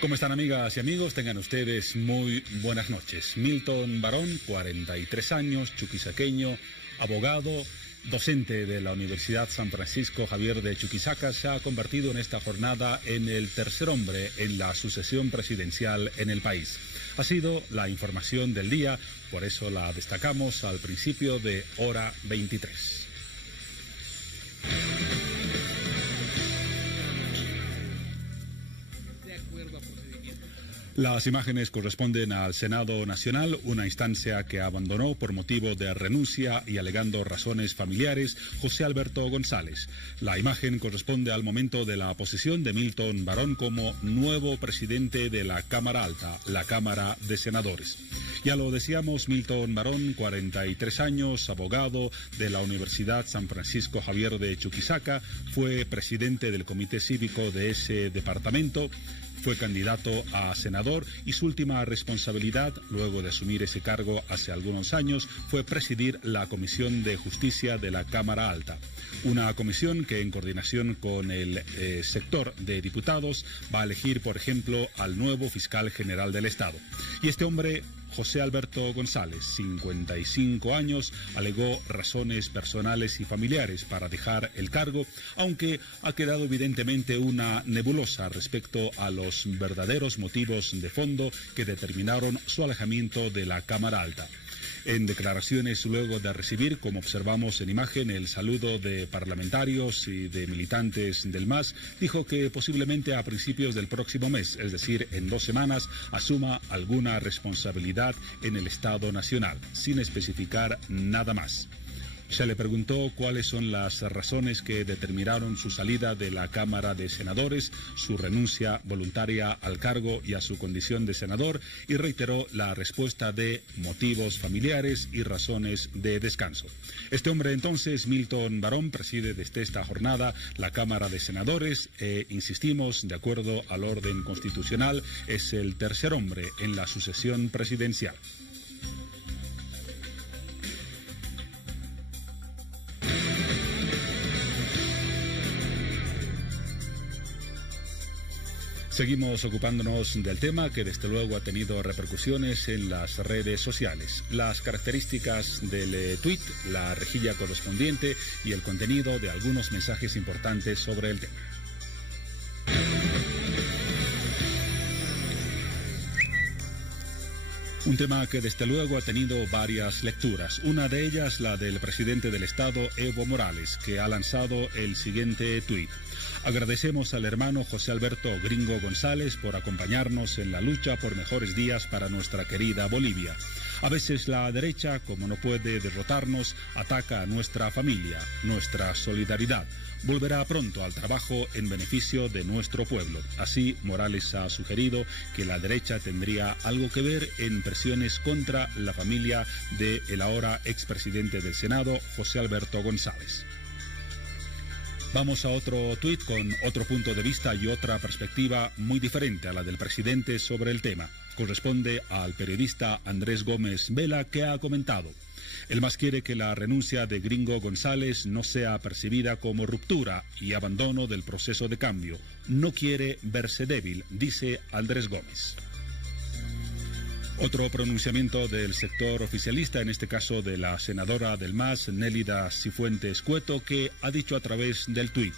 ¿Cómo están, amigas y amigos? Tengan ustedes muy buenas noches. Milton Barón, 43 años, chuquisaqueño, abogado, docente de la Universidad San Francisco Javier de Chuquisaca, se ha convertido en esta jornada en el tercer hombre en la sucesión presidencial en el país. Ha sido la información del día, por eso la destacamos al principio de Hora 23. Las imágenes corresponden al Senado Nacional, una instancia que abandonó por motivo de renuncia y alegando razones familiares José Alberto González. La imagen corresponde al momento de la posesión de Milton Barón como nuevo presidente de la Cámara Alta, la Cámara de Senadores. Ya lo decíamos, Milton Barón, 43 años, abogado de la Universidad San Francisco Javier de Chuquisaca, fue presidente del comité cívico de ese departamento. Fue candidato a senador y su última responsabilidad, luego de asumir ese cargo hace algunos años, fue presidir la Comisión de Justicia de la Cámara Alta. Una comisión que, en coordinación con el sector de diputados, va a elegir, por ejemplo, al nuevo fiscal general del Estado. Y este hombre, José Alberto González, 55 años, alegó razones personales y familiares para dejar el cargo, aunque ha quedado evidentemente una nebulosa respecto a los verdaderos motivos de fondo que determinaron su alejamiento de la Cámara Alta. En declaraciones luego de recibir, como observamos en imagen, el saludo de parlamentarios y de militantes del MAS, dijo que posiblemente a principios del próximo mes, es decir, en 2 semanas, asuma alguna responsabilidad en el Estado Nacional, sin especificar nada más. Se le preguntó cuáles son las razones que determinaron su salida de la Cámara de Senadores, su renuncia voluntaria al cargo y a su condición de senador, y reiteró la respuesta de motivos familiares y razones de descanso. Este hombre, entonces, Milton Barón, preside desde esta jornada la Cámara de Senadores insistimos, de acuerdo al orden constitucional, es el tercer hombre en la sucesión presidencial. Seguimos ocupándonos del tema que desde luego ha tenido repercusiones en las redes sociales. Las características del tuit, la rejilla correspondiente y el contenido de algunos mensajes importantes sobre el tema. Un tema que desde luego ha tenido varias lecturas. Una de ellas la del presidente del Estado, Evo Morales, que ha lanzado el siguiente tuit. Agradecemos al hermano José Alberto Gringo González por acompañarnos en la lucha por mejores días para nuestra querida Bolivia. A veces la derecha, como no puede derrotarnos, ataca a nuestra familia, nuestra solidaridad. Volverá pronto al trabajo en beneficio de nuestro pueblo. Así, Morales ha sugerido que la derecha tendría algo que ver en presiones contra la familia del ahora expresidente del Senado, José Alberto González. Vamos a otro tuit con otro punto de vista y otra perspectiva muy diferente a la del presidente sobre el tema. Corresponde al periodista Andrés Gómez Vela, que ha comentado: el MAS quiere que la renuncia de Gringo González no sea percibida como ruptura y abandono del proceso de cambio. No quiere verse débil, dice Andrés Gómez. Otro pronunciamiento del sector oficialista, en este caso de la senadora del MAS, Nélida Cifuentes Cueto, que ha dicho a través del tuit: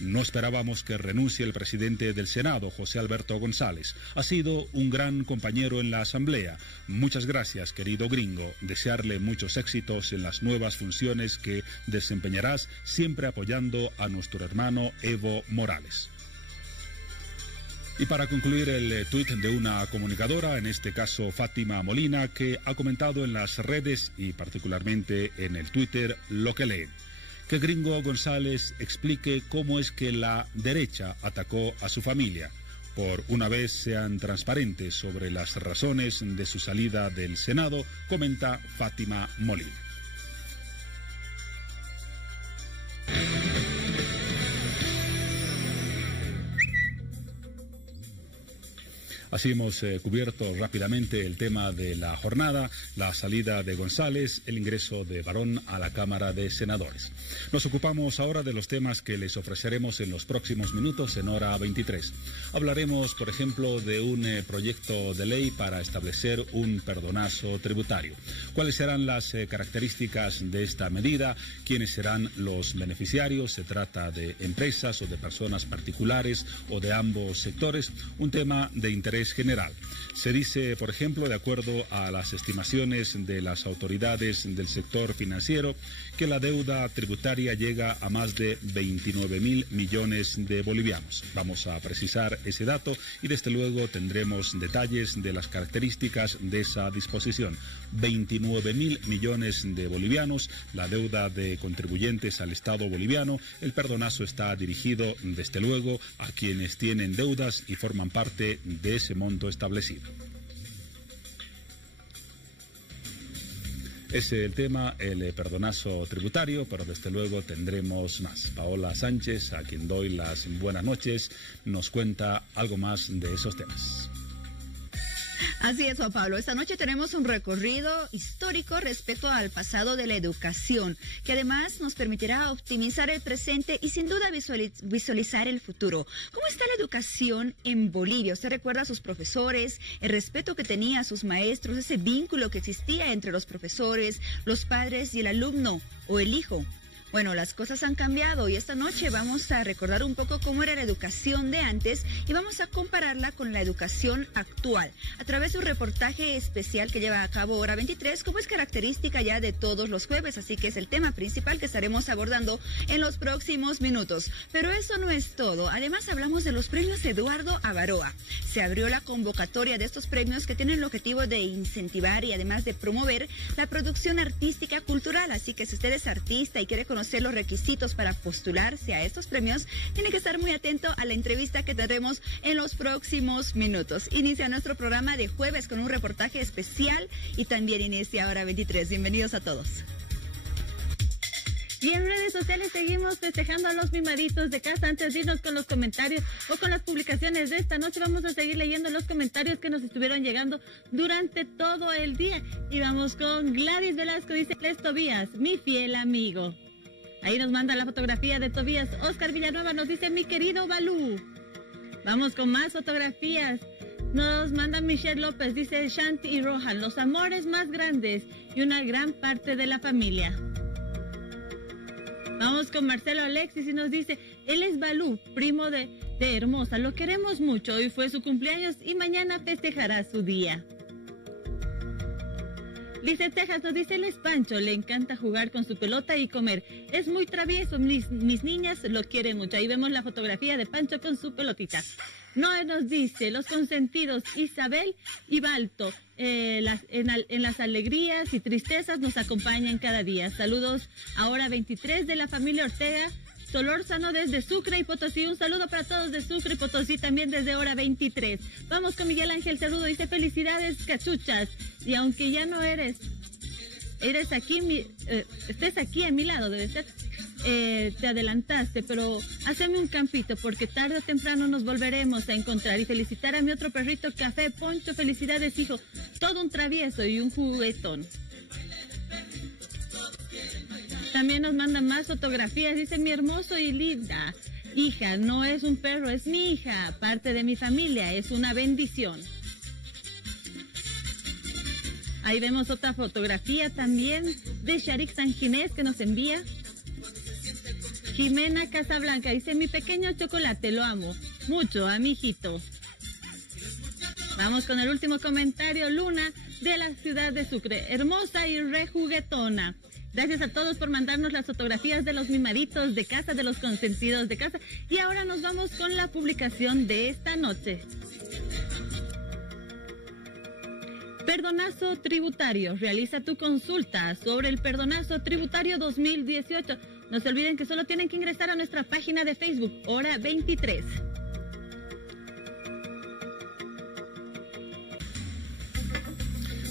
no esperábamos que renuncie el presidente del Senado, José Alberto González. Ha sido un gran compañero en la Asamblea. Muchas gracias, querido Gringo. Desearle muchos éxitos en las nuevas funciones que desempeñarás, siempre apoyando a nuestro hermano Evo Morales. Y para concluir, el tuit de una comunicadora, en este caso Fátima Molina, que ha comentado en las redes y particularmente en el Twitter lo que lee: que Gringo González explique cómo es que la derecha atacó a su familia. Por una vez sean transparentes sobre las razones de su salida del Senado, comenta Fátima Molina. Así hemos cubierto rápidamente el tema de la jornada, la salida de González, el ingreso de Barón a la Cámara de Senadores. Nos ocupamos ahora de los temas que les ofreceremos en los próximos minutos en hora 23. Hablaremos, por ejemplo, de un proyecto de ley para establecer un perdonazo tributario. ¿Cuáles serán las características de esta medida? ¿Quiénes serán los beneficiarios? ¿Se trata de empresas o de personas particulares o de ambos sectores? Un tema de interés general. Se dice, por ejemplo, de acuerdo a las estimaciones de las autoridades del sector financiero, que la deuda tributaria llega a más de 29.000 millones de bolivianos. Vamos a precisar ese dato y desde luego tendremos detalles de las características de esa disposición. 29.000 millones de bolivianos, la deuda de contribuyentes al Estado boliviano. El perdonazo está dirigido, desde luego, a quienes tienen deudas y forman parte de ese monto establecido. Ese es el tema, el perdonazo tributario, pero desde luego tendremos más. Paola Sánchez, a quien doy las buenas noches, nos cuenta algo más de esos temas. Así es, Juan Pablo. Esta noche tenemos un recorrido histórico respecto al pasado de la educación, que además nos permitirá optimizar el presente y sin duda visualizar el futuro. ¿Cómo está la educación en Bolivia? ¿Usted recuerda a sus profesores, el respeto que tenía a sus maestros, ese vínculo que existía entre los profesores, los padres y el alumno o el hijo? Bueno, las cosas han cambiado y esta noche vamos a recordar un poco cómo era la educación de antes y vamos a compararla con la educación actual a través de un reportaje especial que lleva a cabo Hora 23, como es característica ya de todos los jueves, así que es el tema principal que estaremos abordando en los próximos minutos. Pero eso no es todo, además hablamos de los premios Eduardo Avaroa. Se abrió la convocatoria de estos premios que tienen el objetivo de incentivar y además de promover la producción artística cultural, así que si usted es artista y quiere conocer los requisitos para postularse a estos premios, tiene que estar muy atento a la entrevista que tendremos en los próximos minutos. Inicia nuestro programa de jueves con un reportaje especial y también inicia Hora 23. Bienvenidos a todos. Y en redes sociales seguimos festejando a los mimaditos de casa. Antes de irnos con los comentarios o con las publicaciones de esta noche, vamos a seguir leyendo los comentarios que nos estuvieron llegando durante todo el día. Y vamos con Gladys Velasco, dice: Les Tobías, mi fiel amigo. Ahí nos manda la fotografía de Tobías. Oscar Villanueva nos dice: mi querido Balú. Vamos con más fotografías. Nos manda Michelle López, dice: Shanti y Rohan, los amores más grandes y una gran parte de la familia. Vamos con Marcelo Alexis y nos dice: él es Balú, primo de Hermosa. Lo queremos mucho. Hoy fue su cumpleaños y mañana festejará su día. Lice Tejas nos dice: él es Pancho, le encanta jugar con su pelota y comer. Es muy travieso, mis niñas lo quieren mucho. Ahí vemos la fotografía de Pancho con su pelotita. Noé nos dice: los consentidos Isabel y Balto, en las alegrías y tristezas nos acompañan cada día. Saludos a Hora 23 de la familia Ortega Solórzano desde Sucre y Potosí. Un saludo para todos de Sucre y Potosí, también desde Hora 23. Vamos con Miguel Ángel Cerudo, dice: felicidades, cachuchas. Y aunque ya no estés aquí a mi lado, debe ser, te adelantaste, pero haceme un campito porque tarde o temprano nos volveremos a encontrar. Y felicitar a mi otro perrito Café Poncho: felicidades, hijo, todo un travieso y un juguetón. También nos mandan más fotografías, dice: mi hermoso y linda hija, no es un perro, es mi hija, parte de mi familia, es una bendición. Ahí vemos otra fotografía también de Sharik San Ginés que nos envía. Jimena Casablanca dice: mi pequeño chocolate, lo amo mucho a mi hijito. Vamos con el último comentario. Luna, de la ciudad de Sucre: hermosa y re juguetona. Gracias a todos por mandarnos las fotografías de los mimaditos de casa, de los consentidos de casa. Y ahora nos vamos con la publicación de esta noche. Perdonazo tributario. Realiza tu consulta sobre el perdonazo tributario 2018. No se olviden que solo tienen que ingresar a nuestra página de Facebook, Hora 23.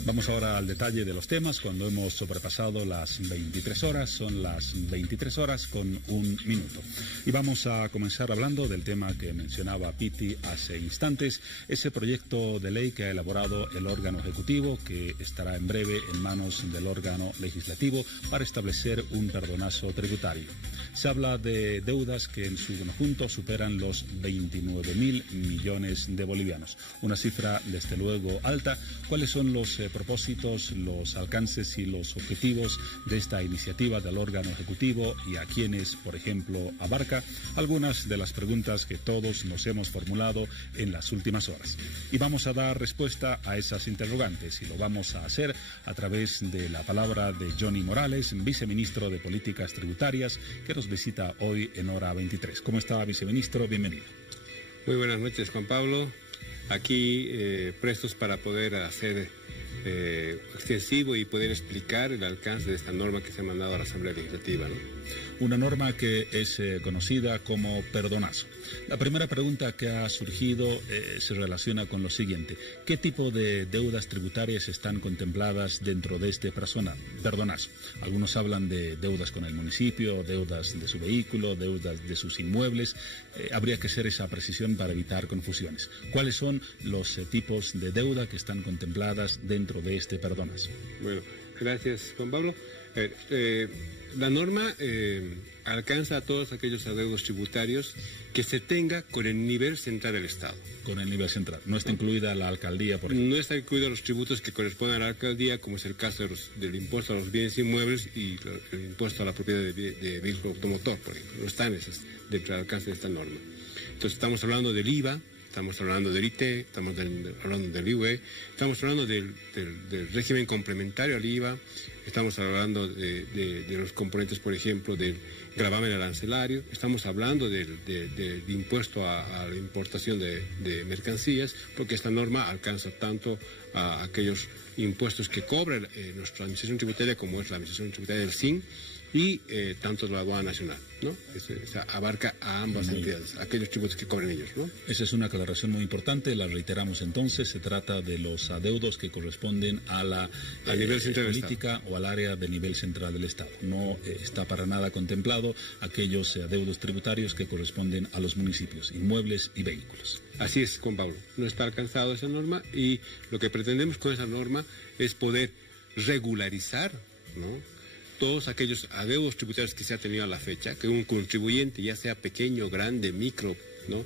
Vamos ahora al detalle de los temas. Cuando hemos sobrepasado las 23 horas, son las 23 horas con 1 minuto. Y vamos a comenzar hablando del tema que mencionaba Piti hace instantes, ese proyecto de ley que ha elaborado el órgano ejecutivo, que estará en breve en manos del órgano legislativo para establecer un perdonazo tributario. Se habla de deudas que en su conjunto superan los 29.000 millones de bolivianos. Una cifra, desde luego, alta. ¿Cuáles son los propósitos, los alcances y los objetivos de esta iniciativa del órgano ejecutivo y a quienes, por ejemplo, abarca? Algunas de las preguntas que todos nos hemos formulado en las últimas horas. Y vamos a dar respuesta a esas interrogantes y lo vamos a hacer a través de la palabra de Johnny Morales, viceministro de Políticas Tributarias, que nos visita hoy en hora 23. ¿Cómo está, viceministro? Bienvenido. Muy buenas noches, Juan Pablo. Aquí prestos para poder hacer extensivo y poder explicar el alcance de esta norma que se ha mandado a la Asamblea Legislativa, ¿no? Una norma que es conocida como perdonazo. La primera pregunta que ha surgido se relaciona con lo siguiente. ¿Qué tipo de deudas tributarias están contempladas dentro de este perdonazo? Algunos hablan de deudas con el municipio, deudas de su vehículo, deudas de sus inmuebles. Habría que hacer esa precisión para evitar confusiones. ¿Cuáles son los tipos de deuda que están contempladas dentro de este perdonazo? Bueno, gracias, Juan Pablo. La norma alcanza a todos aquellos adeudos tributarios que se tenga con el nivel central del Estado. Con el nivel central. No está incluida la alcaldía, por ejemplo. No está incluido los tributos que corresponden a la alcaldía, como es el caso del impuesto a los bienes inmuebles y el impuesto a la propiedad de vehículo automotor, por ejemplo. No están esos dentro del alcance de esta norma. Entonces estamos hablando del IVA, estamos hablando del IT, estamos hablando del IUE, estamos hablando del régimen complementario al IVA, estamos hablando de los componentes, por ejemplo, del gravamen arancelario, estamos hablando del impuesto a la importación de mercancías, porque esta norma alcanza tanto a aquellos impuestos que cobra nuestra administración tributaria, como es la administración tributaria del SIN, y tanto la aduana nacional, ¿no? O sea, abarca a ambas entidades, aquellos tributos que cobran ellos, ¿no? Esa es una aclaración muy importante, la reiteramos entonces, se trata de los adeudos que corresponden a la nivel central política o al área de nivel central del Estado. No está para nada contemplado aquellos adeudos tributarios que corresponden a los municipios, inmuebles y vehículos. Así es, Juan Pablo, no está alcanzado esa norma y lo que pretendemos con esa norma es poder regularizar, ¿no?, todos aquellos adeudos tributarios que se ha tenido a la fecha, que un contribuyente, ya sea pequeño, grande, micro, ¿no?,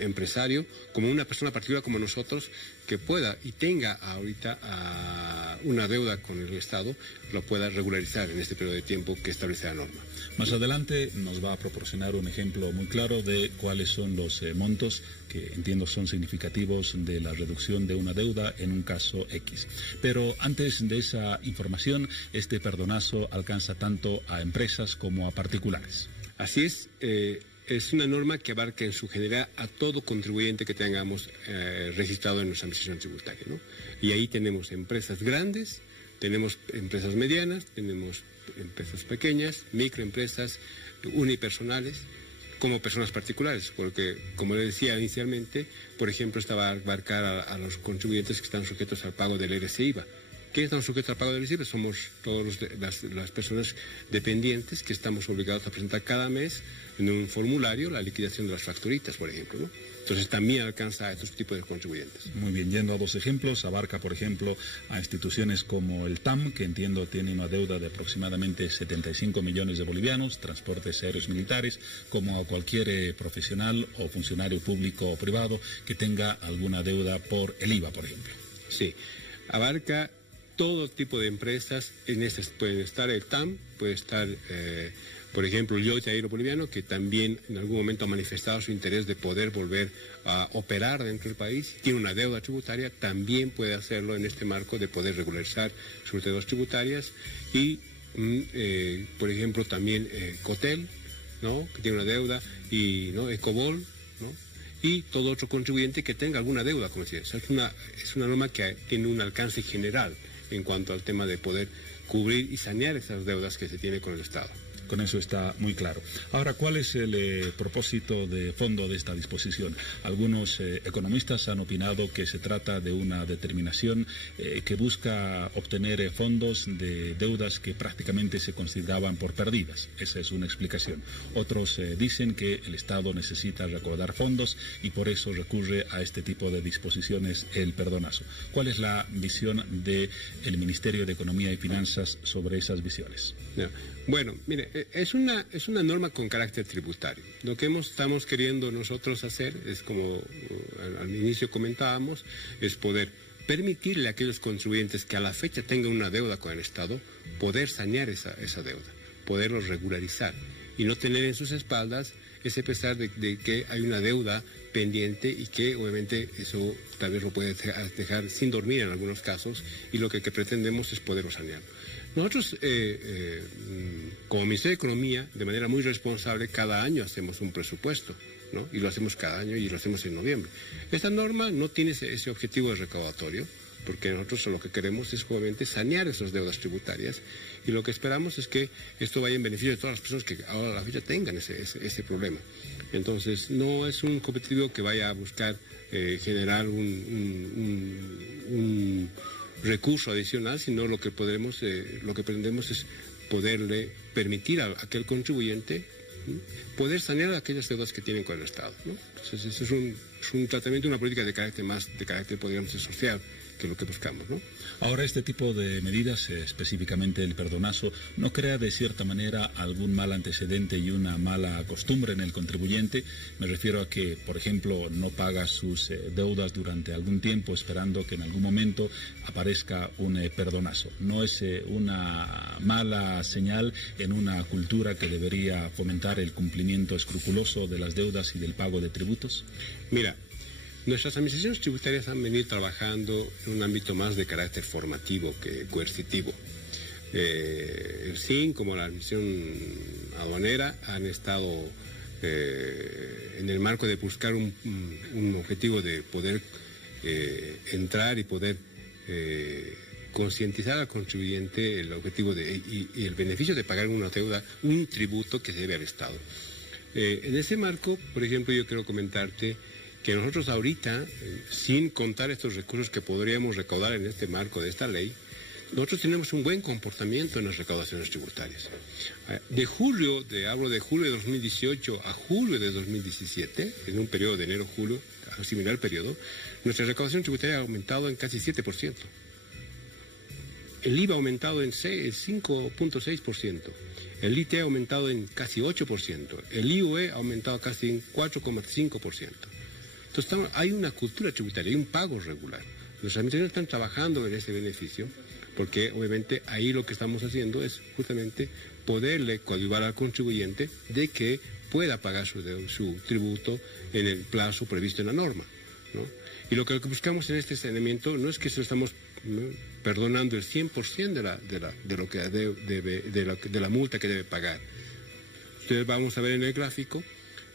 empresario, como una persona particular como nosotros, que pueda y tenga ahorita una deuda con el Estado, lo pueda regularizar en este periodo de tiempo que establece la norma. Más adelante nos va a proporcionar un ejemplo muy claro de cuáles son los montos que entiendo son significativos de la reducción de una deuda en un caso X. Pero antes de esa información, este perdonazo alcanza tanto a empresas como a particulares. Así es. Es una norma que abarca en su general a todo contribuyente que tengamos registrado en nuestra administración tributaria, ¿no? Y ahí tenemos empresas grandes, tenemos empresas medianas, tenemos empresas pequeñas, microempresas, unipersonales, como personas particulares, porque, como le decía inicialmente, por ejemplo, esta va a abarcar a los contribuyentes que están sujetos al pago del IRC-IVA. ¿Quiénes están sujetos al pago del IRC-IVA? Somos todas las personas dependientes que estamos obligados a presentar cada mes en un formulario la liquidación de las facturitas, por ejemplo, ¿no? Entonces también alcanza a estos tipos de contribuyentes. Muy bien, yendo a dos ejemplos, abarca, por ejemplo, a instituciones como el TAM, que entiendo tiene una deuda de aproximadamente 75 millones de bolivianos, transportes aéreos militares, como a cualquier profesional o funcionario público o privado que tenga alguna deuda por el IVA, por ejemplo. Sí, abarca todo tipo de empresas. En este puede estar el TAM, puede estar, por ejemplo, el Yote Aéreo Boliviano, que también en algún momento ha manifestado su interés de poder volver a operar dentro del país, tiene una deuda tributaria, también puede hacerlo en este marco de poder regularizar sus deudas tributarias. Y, por ejemplo, también Cotel, ¿no?, que tiene una deuda, y ¿no?, Ecobol, ¿no?, y todo otro contribuyente que tenga alguna deuda, como decía. O sea, es una norma que tiene un alcance general en cuanto al tema de poder cubrir y sanear esas deudas que se tiene con el Estado. con eso está muy claro. Ahora, ¿cuál es el propósito de fondo de esta disposición? Algunos economistas han opinado que se trata de una determinación que busca obtener fondos de deudas que prácticamente se consideraban por perdidas. Esa es una explicación. Otros dicen que el Estado necesita recaudar fondos y por eso recurre a este tipo de disposiciones, el perdonazo. ¿Cuál es la visión del Ministerio de Economía y Finanzas sobre esas visiones? Bueno, mire, es una norma con carácter tributario. Lo que estamos queriendo nosotros hacer es, como al inicio comentábamos, es poder permitirle a aquellos contribuyentes que a la fecha tengan una deuda con el Estado, poder sanear esa deuda, poderlos regularizar y no tener en sus espaldas ese pesar de que hay una deuda pendiente y que obviamente eso tal vez lo puede dejar sin dormir en algunos casos, y lo que pretendemos es poderlo sanear. Nosotros, como Ministerio de Economía, de manera muy responsable, cada año hacemos un presupuesto, ¿no? Y lo hacemos cada año y lo hacemos en noviembre. Esta norma no tiene ese objetivo de recaudatorio, porque nosotros lo que queremos es obviamente sanear esas deudas tributarias, y lo que esperamos es que esto vaya en beneficio de todas las personas que ahora a la fecha tengan ese problema. Entonces, no es un objetivo que vaya a buscar generar un recurso adicional, sino lo que pretendemos es poderle permitir a aquel contribuyente poder sanear aquellas deudas que tienen con el Estado, ¿no? Entonces, eso es un tratamiento, una política de carácter, podríamos decir, social, que es lo que buscamos, ¿no? Ahora, este tipo de medidas, específicamente el perdonazo, ¿no crea de cierta manera algún mal antecedente y una mala costumbre en el contribuyente? Me refiero a que, por ejemplo, no paga sus deudas durante algún tiempo esperando que en algún momento aparezca un perdonazo. ¿No es una mala señal en una cultura que debería fomentar el cumplimiento escrupuloso de las deudas y del pago de tributos? Mira, nuestras administraciones tributarias han venido trabajando en un ámbito más de carácter formativo que coercitivo. El SIN, como la administración aduanera, han estado en el marco de buscar un objetivo de poder entrar y poder concientizar al contribuyente el objetivo y el beneficio de pagar una deuda, un tributo que se debe al Estado. En ese marco, por ejemplo, yo quiero comentarte que nosotros ahorita, sin contar estos recursos que podríamos recaudar en este marco de esta ley, nosotros tenemos un buen comportamiento en las recaudaciones tributarias. Hablo de julio de 2018 a julio de 2017, en un periodo de enero-julio, a similar periodo, nuestra recaudación tributaria ha aumentado en casi 7%. El IVA ha aumentado en 5.6%. El ITE ha aumentado en casi 8%. El IUE ha aumentado casi en 4,5%. Entonces, hay una cultura tributaria, hay un pago regular. Los administradores están trabajando en ese beneficio, porque obviamente ahí lo que estamos haciendo es justamente poderle coadyuvar al contribuyente de que pueda pagar su tributo en el plazo previsto en la norma, ¿no? Y lo que buscamos en este saneamiento no es que se lo estamos perdonando el 100% de la multa que debe pagar. Ustedes vamos a ver en el gráfico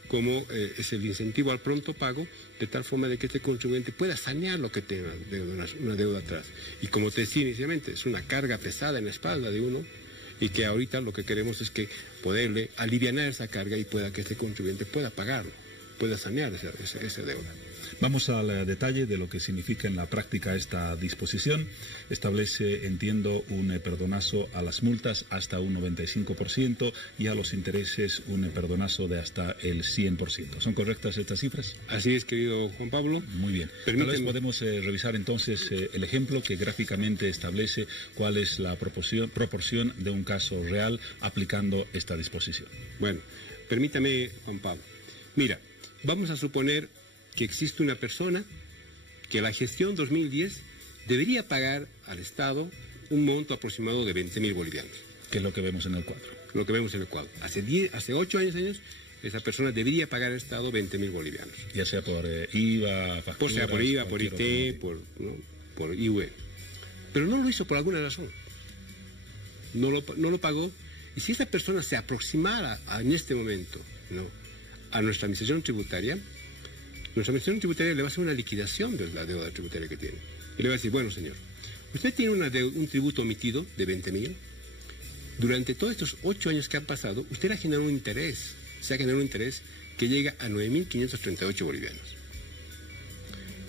cómo es el incentivo al pronto pago, de tal forma de que este contribuyente pueda sanear lo que tenga una deuda atrás. Y como te decía inicialmente, es una carga pesada en la espalda de uno, y que ahorita lo que queremos es que poderle alivianar esa carga y pueda que este contribuyente pueda pagarlo, pueda sanear esa deuda. Vamos al detalle de lo que significa en la práctica esta disposición. Establece, entiendo, un perdonazo a las multas hasta un 95% y a los intereses un perdonazo de hasta el 100%. ¿Son correctas estas cifras? Así es, querido Juan Pablo. Muy bien. Tal vez podemos revisar entonces el ejemplo que gráficamente establece cuál es la proporción de un caso real aplicando esta disposición. Bueno, permítame, Juan Pablo. Mira, vamos a suponer que existe una persona que la gestión 2010 debería pagar al Estado un monto aproximado de 20.000 bolivianos. ¿Qué es lo que vemos en el cuadro? Lo que vemos en el cuadro. Hace 8 años, esa persona debería pagar al Estado 20.000 bolivianos. Ya sea por IVA, facturas... Por IVA, por IT, por IUE. Pero no lo hizo por alguna razón. No lo pagó. Y si esa persona se aproximara en este momento, ¿no?, a nuestra administración tributaria le va a hacer una liquidación de la deuda tributaria que tiene. Y le va a decir, bueno, señor, usted tiene un tributo omitido de 20.000, Durante todos estos 8 años que han pasado, usted ha generado un interés, se ha generado un interés que llega a 9.538 bolivianos.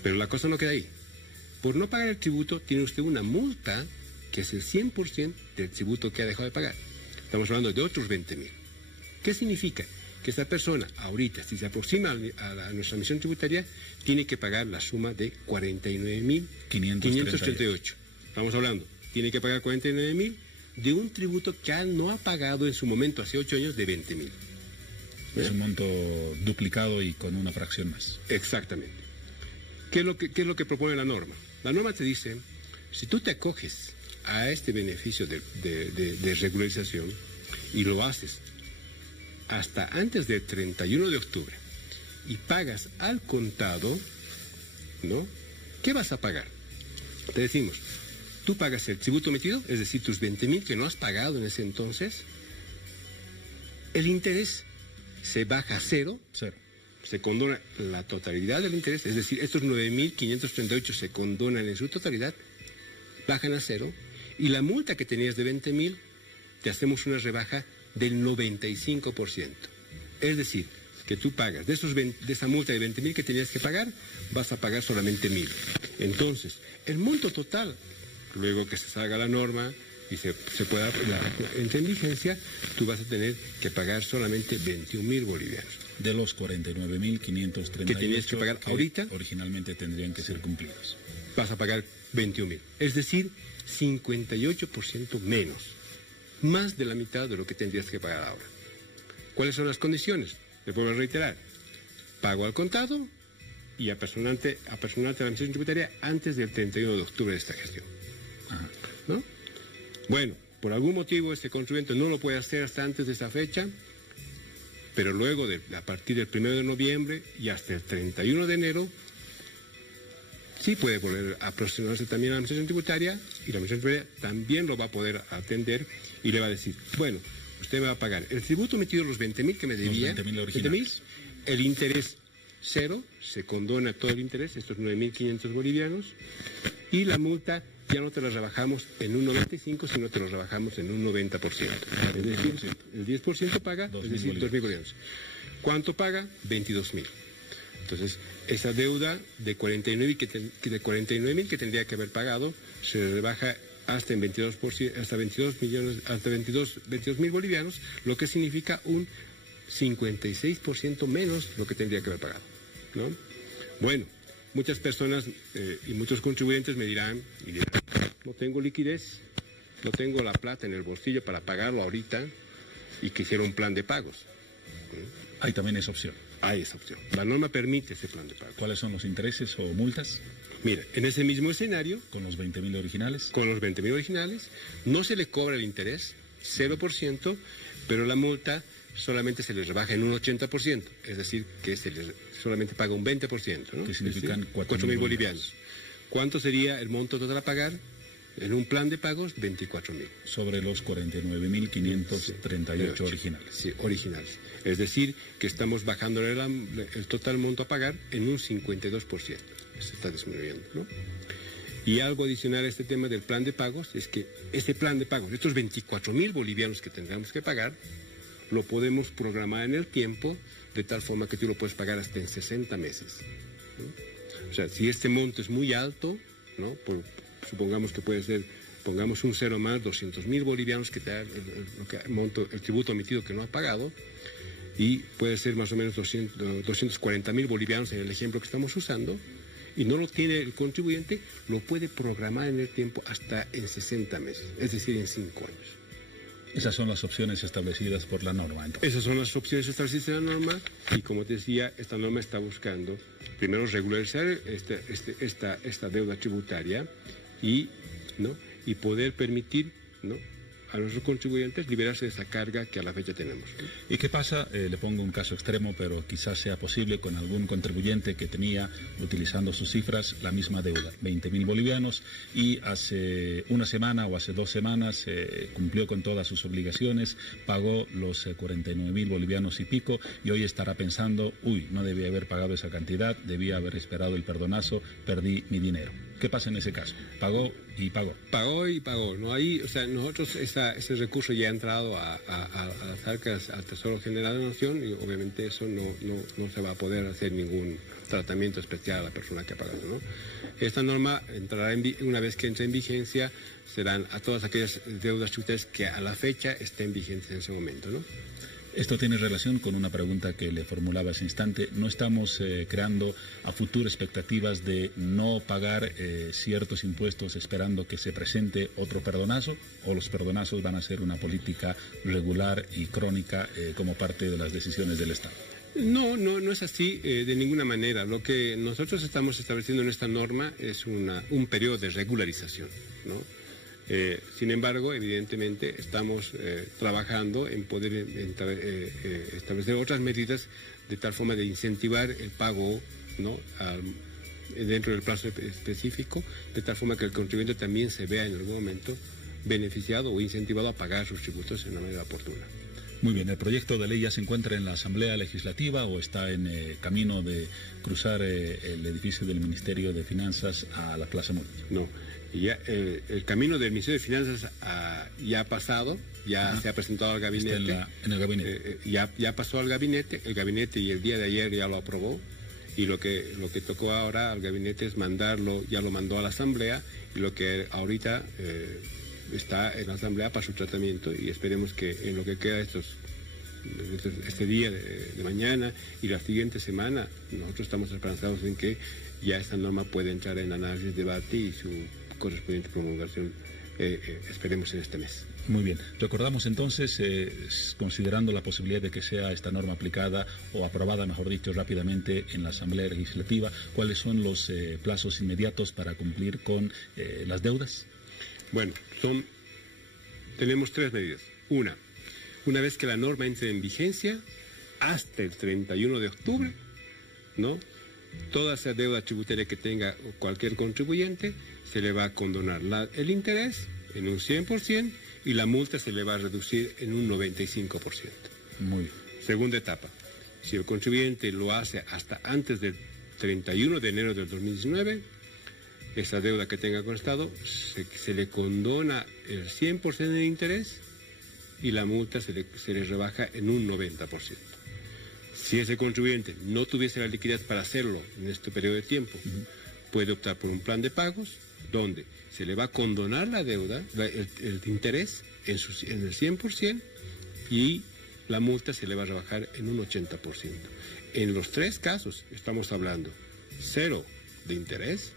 Pero la cosa no queda ahí. Por no pagar el tributo, tiene usted una multa que es el 100% del tributo que ha dejado de pagar. Estamos hablando de otros 20.000. ¿Qué significa? Que esta persona, ahorita, si se aproxima a nuestra misión tributaria, tiene que pagar la suma de 49.538. Estamos hablando, tiene que pagar 49.000 de un tributo que no ha pagado en su momento, hace 8 años, de 20.000. Es un monto duplicado y con una fracción más. Exactamente. ¿Qué es lo que propone la norma? La norma te dice, si tú te acoges a este beneficio de regularización y lo haces hasta antes del 31 de octubre y pagas al contado, ¿no? ¿Qué vas a pagar? Te decimos, tú pagas el tributo metido, es decir, tus 20.000 que no has pagado en ese entonces, el interés se baja a cero. Se condona la totalidad del interés, es decir, estos 9.538 se condonan en su totalidad, bajan a cero, y la multa que tenías de 20.000, te hacemos una rebaja del 95%. Es decir, que tú pagas, de esa multa de 20.000 que tenías que pagar, vas a pagar solamente 1.000. Entonces, el monto total, luego que se salga la norma y se pueda entrar en vigencia, tú vas a tener que pagar solamente 21.000 bolivianos. De los 49.538 que tenías que pagar ahorita, originalmente tendrían que ser cumplidos. Vas a pagar 21.000. Es decir, 58% menos. Más de la mitad de lo que tendrías que pagar ahora. ¿Cuáles son las condiciones? Le puedo reiterar. Pago al contado y apersonarte a la administración tributaria antes del 31 de octubre de esta gestión. ¿No? Bueno, por algún motivo este contribuyente no lo puede hacer hasta antes de esa fecha, pero luego, a partir del 1 de noviembre y hasta el 31 de enero, sí puede volver a aproximarse también a la administración tributaria, y la administración tributaria también lo va a poder atender y le va a decir, bueno, usted me va a pagar el tributo metido, los 20.000 que me debía, 20.000 el interés cero, se condona todo el interés, estos 9.500 bolivianos, y la multa ya no te la rebajamos en un 95, sino te lo rebajamos en un 90%. Es decir, el 10% paga, es decir, 2.000 bolivianos. ¿Cuánto paga? 22.000. Entonces, esa deuda de 49.000 que tendría que haber pagado se rebaja hasta en 22%, hasta 22.000 bolivianos, lo que significa un 56% menos lo que tendría que haber pagado, ¿no? Bueno, muchas personas y muchos contribuyentes me dirán, no tengo liquidez, no tengo la plata en el bolsillo para pagarlo ahorita, y quisiera un plan de pagos. Hay también esa opción. Hay esa opción. La norma permite ese plan de pagos. ¿Cuáles son los intereses o multas? Mira, en ese mismo escenario, ¿Con los 20.000 originales? Con los 20.000 originales, no se le cobra el interés, 0%, pero la multa solamente se les rebaja en un 80%, es decir, que se les solamente paga un 20%, ¿no? Que significan 4.000 bolivianos. ¿Cuánto sería el monto total a pagar? En un plan de pagos, 24.000. Sobre los 49.538 originales. Sí, originales. Es decir, que estamos bajando el total monto a pagar en un 52%. Se está disminuyendo, ¿no? Y algo adicional a este tema del plan de pagos es que este plan de pagos, estos 24.000 bolivianos que tendremos que pagar, lo podemos programar en el tiempo de tal forma que tú lo puedes pagar hasta en 60 meses, ¿no? O sea, si este monto es muy alto, ¿no? Supongamos que puede ser, pongamos un cero más, 200.000 bolivianos que te da el tributo emitido que no ha pagado, y puede ser más o menos 240.000 bolivianos en el ejemplo que estamos usando, y no lo tiene el contribuyente, lo puede programar en el tiempo hasta en 60 meses, es decir, en 5 años. Esas son las opciones establecidas por la norma, entonces. Esas son las opciones establecidas en la norma, y como te decía, esta norma está buscando primero regularizar esta deuda tributaria y poder permitir, ¿no?, a nuestros contribuyentes liberarse de esa carga que a la fecha tenemos. ¿Y qué pasa? Le pongo un caso extremo, pero quizás sea posible, con algún contribuyente que tenía, utilizando sus cifras, la misma deuda, 20.000 bolivianos, y hace una semana o hace 2 semanas cumplió con todas sus obligaciones, pagó los 49.000 bolivianos y pico, y hoy estará pensando, no debía haber pagado esa cantidad, debía haber esperado el perdonazo, perdí mi dinero. ¿Qué pasa en ese caso? Pagó y pagó. Pagó y pagó. ¿No? Ahí, o sea, nosotros ese recurso ya ha entrado a las arcas, al Tesoro General de la Nación, y obviamente eso no se va a poder hacer ningún tratamiento especial a la persona que ha pagado, ¿no? Esta norma entrará una vez que entre en vigencia, serán a todas aquellas deudas tributarias que a la fecha estén vigentes en ese momento, ¿no? Esto tiene relación con una pregunta que le formulaba ese instante. ¿No estamos creando a futuro expectativas de no pagar ciertos impuestos esperando que se presente otro perdonazo? ¿O los perdonazos van a ser una política regular y crónica como parte de las decisiones del Estado? No es así de ninguna manera. Lo que nosotros estamos estableciendo en esta norma es un periodo de regularización, ¿no? Sin embargo, evidentemente, estamos trabajando en poder establecer otras medidas de tal forma de incentivar el pago, ¿no? Dentro del plazo específico, de tal forma que el contribuyente también se vea en algún momento beneficiado o incentivado a pagar sus tributos de una manera oportuna. Muy bien, ¿el proyecto de ley ya se encuentra en la Asamblea Legislativa o está en camino de cruzar el edificio del Ministerio de Finanzas a la Plaza Murillo? No, ya, el camino del Ministerio de Finanzas ya ha pasado, ya se ha presentado al gabinete. Está en el gabinete. Ya pasó al gabinete, el gabinete y el día de ayer ya lo aprobó, y lo que tocó ahora al gabinete es mandarlo, ya lo mandó a la Asamblea, y lo que ahorita está en la Asamblea para su tratamiento, y esperemos que en lo que queda este día de mañana y la siguiente semana, nosotros estamos esperanzados en que ya esta norma puede entrar en análisis, debate y su correspondiente promulgación, esperemos en este mes. Muy bien. Recordamos entonces, considerando la posibilidad de que sea esta norma aplicada o aprobada, mejor dicho, rápidamente en la Asamblea Legislativa, ¿cuáles son los plazos inmediatos para cumplir con las deudas? Bueno, tenemos tres medidas. Una vez que la norma entre en vigencia, hasta el 31 de octubre, ¿no? Toda esa deuda tributaria que tenga cualquier contribuyente, se le va a condonar el interés en un 100% y la multa se le va a reducir en un 95%. Muy bien. Segunda etapa, si el contribuyente lo hace hasta antes del 31 de enero del 2019, esa deuda que tenga con el Estado se le condona el 100% del interés y la multa se le rebaja en un 90%. Si ese contribuyente no tuviese la liquidez para hacerlo en este periodo de tiempo, puede optar por un plan de pagos donde se le va a condonar la deuda, el interés en el 100% y la multa se le va a rebajar en un 80%. En los tres casos estamos hablando 0 de interés,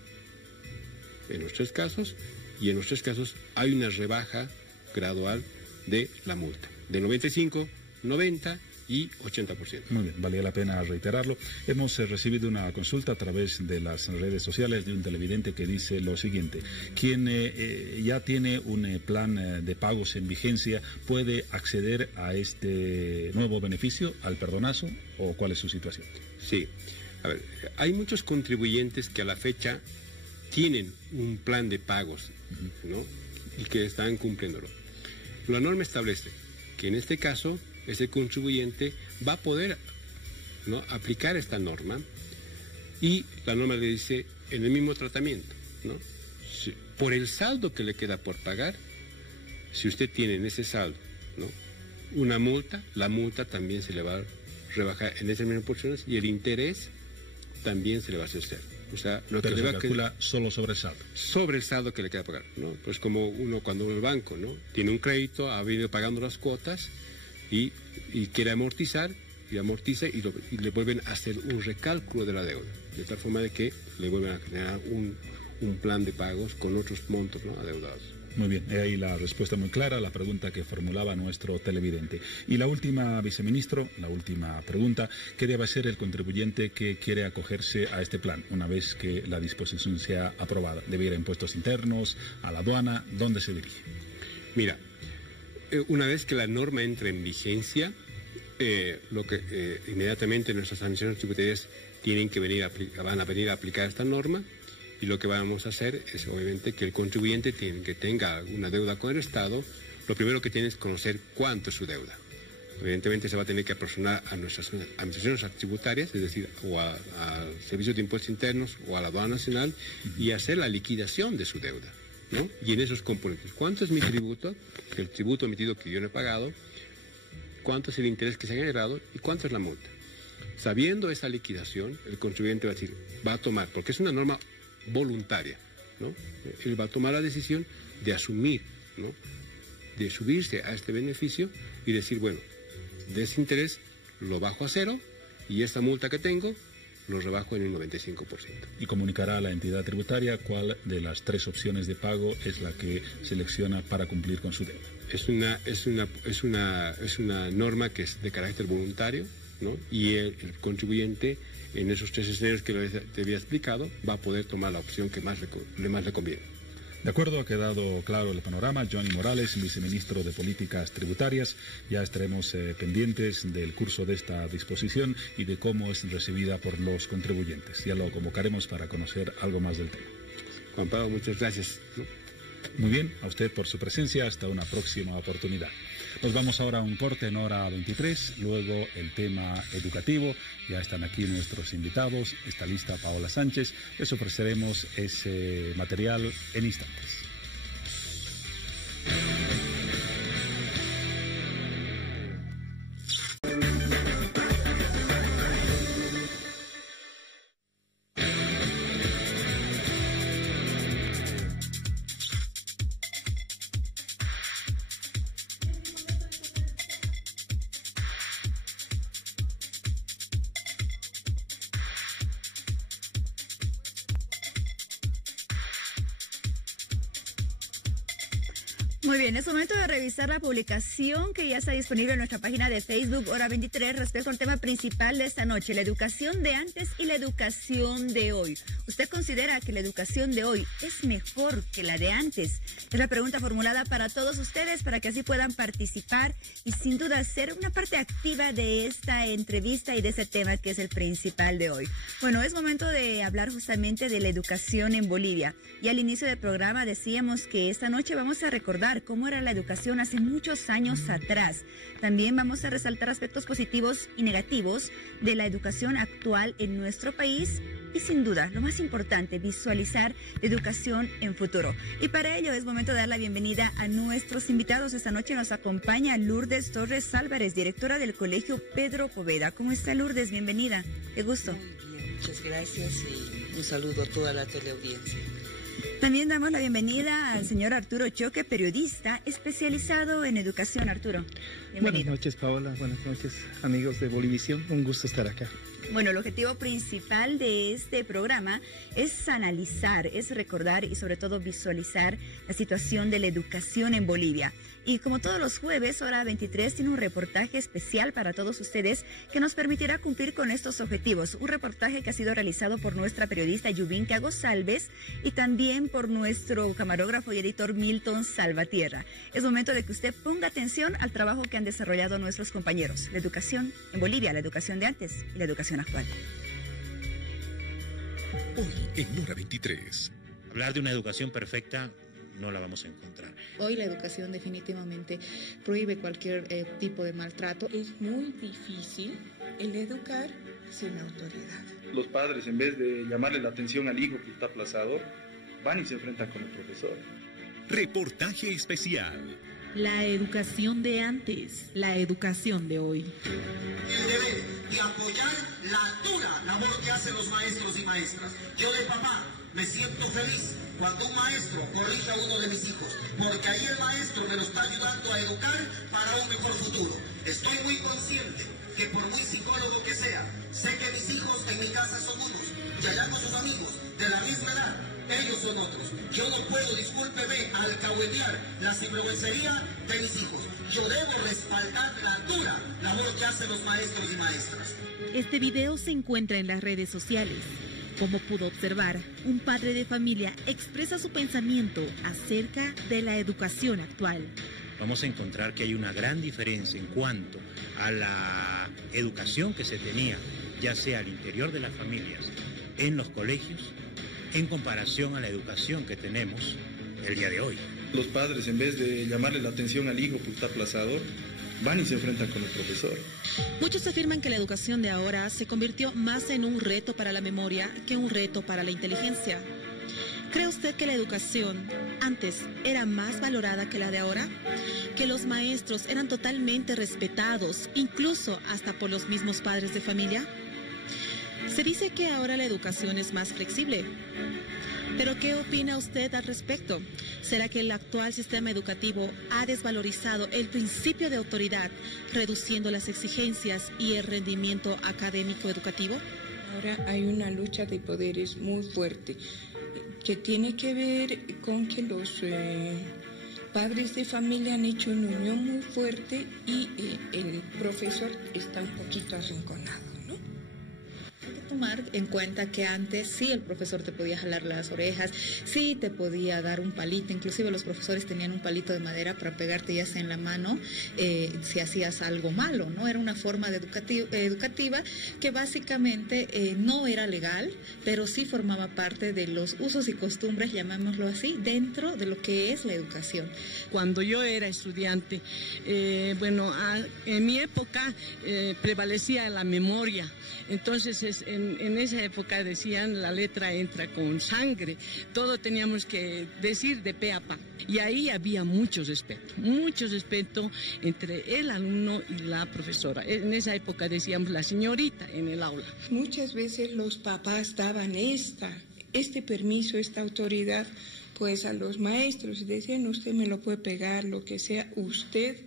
en los tres casos, y en los tres casos hay una rebaja gradual de la multa, de 95, 90 y 80%. Muy bien, valía la pena reiterarlo. Hemos recibido una consulta a través de las redes sociales de un televidente que dice lo siguiente: quien ya tiene un plan de pagos en vigencia, ¿puede acceder a este nuevo beneficio, al perdonazo, o cuál es su situación? Sí, a ver, hay muchos contribuyentes que a la fecha tienen un plan de pagos, ¿no? Y que están cumpliéndolo. La norma establece que en este caso ese contribuyente va a poder, ¿no?, aplicar esta norma, y la norma le dice en el mismo tratamiento, ¿no? Por el saldo que le queda por pagar, si usted tiene en ese saldo, ¿no?, una multa, la multa también se le va a rebajar en esas mismas porciones y el interés también se le va a hacer cero. O sea, lo pero que se le va calcula solo sobre el saldo. Sobre el saldo que le queda pagar, ¿no? Pues como uno cuando el banco, ¿no?, tiene un crédito, ha venido pagando las cuotas y quiere amortizar, y amortiza y le vuelven a hacer un recálculo de la deuda, de tal forma de que le vuelven a generar un plan de pagos con otros montos, ¿no?, adeudados. Muy bien, ahí la respuesta muy clara a la pregunta que formulaba nuestro televidente. Y la última, viceministro, la última pregunta: ¿qué debe hacer el contribuyente que quiere acogerse a este plan una vez que la disposición sea aprobada? ¿Debe ir a impuestos internos, a la aduana? ¿Dónde se dirige? Mira, una vez que la norma entre en vigencia, inmediatamente nuestras administraciones tributarias van a venir a aplicar esta norma. Y lo que vamos a hacer es, obviamente, que el contribuyente que tenga una deuda con el Estado, lo primero que tiene es conocer cuánto es su deuda. Evidentemente se va a tener que aproximar a nuestras administraciones tributarias, es decir, o al Servicio de Impuestos Internos o a la Aduana Nacional, y hacer la liquidación de su deuda, ¿no? Y en esos componentes, ¿cuánto es mi tributo? El tributo emitido que yo no he pagado, ¿cuánto es el interés que se ha generado y cuánto es la multa? Sabiendo esa liquidación, el contribuyente va a decir, va a tomar, porque es una norma voluntaria, ¿no? Él va a tomar la decisión de asumir, ¿no? De subirse a este beneficio y decir, bueno, de ese interés lo bajo a cero y esta multa que tengo lo rebajo en un 95%. Y comunicará a la entidad tributaria cuál de las 3 opciones de pago es la que selecciona para cumplir con su deuda. Es una norma que es de carácter voluntario, ¿no? Y el contribuyente en esos 3 escenarios que te había explicado va a poder tomar la opción que más le conviene. De acuerdo, ha quedado claro el panorama. Johnny Morales, viceministro de Políticas Tributarias. Ya estaremos pendientes del curso de esta disposición y de cómo es recibida por los contribuyentes. Ya lo convocaremos para conocer algo más del tema. Juan Pablo, muchas gracias, ¿no? Muy bien, a usted por su presencia. Hasta una próxima oportunidad. Nos vamos ahora a un corte en hora 23, luego el tema educativo. Ya están aquí nuestros invitados, está lista Paola Sánchez. Les ofreceremos ese material en instantes. Muy bien, es momento de revisar la publicación que ya está disponible en nuestra página de Facebook, Hora 23, respecto al tema principal de esta noche, la educación de antes y la educación de hoy. ¿Usted considera que la educación de hoy es mejor que la de antes? Es la pregunta formulada para todos ustedes, para que así puedan participar y sin duda ser una parte activa de esta entrevista y de ese tema que es el principal de hoy. Bueno, es momento de hablar justamente de la educación en Bolivia. Y al inicio del programa decíamos que esta noche vamos a recordar cómo era la educación hace muchos años atrás. También vamos a resaltar aspectos positivos y negativos de la educación actual en nuestro país y sin duda, lo más importante, visualizar la educación en futuro. Y para ello es momento de dar la bienvenida a nuestros invitados. Esta noche nos acompaña Lourdes Torres Álvarez, directora del Colegio Pedro Poveda. ¿Cómo está, Lourdes? Bienvenida. Qué gusto. Muy bien, muchas gracias y un saludo a toda la teleaudiencia. También damos la bienvenida al señor Arturo Choque, periodista especializado en educación. Arturo, bienvenido. Buenas noches, Paola. Buenas noches, amigos de Bolivisión. Un gusto estar acá. Bueno, el objetivo principal de este programa es analizar, es recordar y sobre todo visualizar la situación de la educación en Bolivia. Y como todos los jueves, Hora 23 tiene un reportaje especial para todos ustedes que nos permitirá cumplir con estos objetivos. Un reportaje que ha sido realizado por nuestra periodista Yubinka González y también por nuestro camarógrafo y editor Milton Salvatierra. Es momento de que usted ponga atención al trabajo que han desarrollado nuestros compañeros. La educación en Bolivia, la educación de antes y la educación actual. Hoy en Hora 23. Hablar de una educación perfecta no la vamos a encontrar. Hoy la educación definitivamente prohíbe cualquier tipo de maltrato. Es muy difícil el educar sin autoridad. Los padres, en vez de llamarle la atención al hijo que está aplazador, van y se enfrentan con el profesor. Reportaje especial. La educación de antes, la educación de hoy. El deber de apoyar la dura labor que hacen los maestros y maestras. Yo de papá me siento feliz cuando un maestro corrige a uno de mis hijos, porque ahí el maestro me lo está ayudando a educar para un mejor futuro. Estoy muy consciente que por muy psicólogo que sea, sé que mis hijos en mi casa son unos, y allá con sus amigos de la misma edad, ellos son otros. Yo no puedo, discúlpeme, alcahuetear la sinvergüencería de mis hijos. Yo debo respaldar la dura labor que hacen los maestros y maestras. Este video se encuentra en las redes sociales. Como pudo observar, un padre de familia expresa su pensamiento acerca de la educación actual. Vamos a encontrar que hay una gran diferencia en cuanto a la educación que se tenía, ya sea al interior de las familias, en los colegios, en comparación a la educación que tenemos el día de hoy. Los padres, en vez de llamarle la atención al hijo que está aplazador, van y se enfrentan con el profesor. Muchos afirman que la educación de ahora se convirtió más en un reto para la memoria que un reto para la inteligencia. ¿Cree usted que la educación antes era más valorada que la de ahora? ¿Que los maestros eran totalmente respetados, incluso hasta por los mismos padres de familia? Se dice que ahora la educación es más flexible. ¿Pero qué opina usted al respecto? ¿Será que el actual sistema educativo ha desvalorizado el principio de autoridad, reduciendo las exigencias y el rendimiento académico educativo? Ahora hay una lucha de poderes muy fuerte que tiene que ver con que los padres de familia han hecho una unión muy fuerte y el profesor está un poquito arrinconado. Tomar en cuenta que antes sí el profesor te podía jalar las orejas, sí te podía dar un palito, inclusive los profesores tenían un palito de madera para pegarte ya sea en la mano si hacías algo malo, ¿no? Era una forma de educativa que básicamente no era legal, pero sí formaba parte de los usos y costumbres, llamémoslo así, dentro de lo que es la educación. Cuando yo era estudiante, en mi época prevalecía la memoria. Entonces, en esa época decían la letra entra con sangre, todo teníamos que decir de pe a pa. Y ahí había mucho respeto entre el alumno y la profesora. En esa época decíamos la señorita en el aula. Muchas veces los papás daban este permiso, esta autoridad, pues a los maestros y decían, usted me lo puede pegar, lo que sea, usted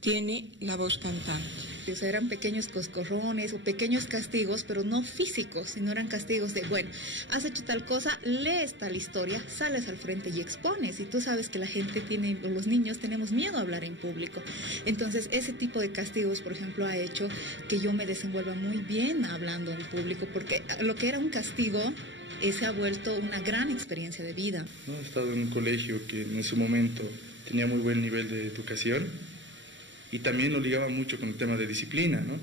tiene la voz cantante. O sea, eran pequeños coscorrones o pequeños castigos, pero no físicos, sino eran castigos de, bueno, has hecho tal cosa, lees tal historia, sales al frente y expones. Y tú sabes que la gente tiene, o los niños tenemos miedo a hablar en público. Entonces, ese tipo de castigos, por ejemplo, ha hecho que yo me desenvuelva muy bien hablando en público, porque lo que era un castigo se ha vuelto una gran experiencia de vida. He estado en un colegio que en ese momento tenía muy buen nivel de educación, y también lo ligaba mucho con el tema de disciplina, ¿no?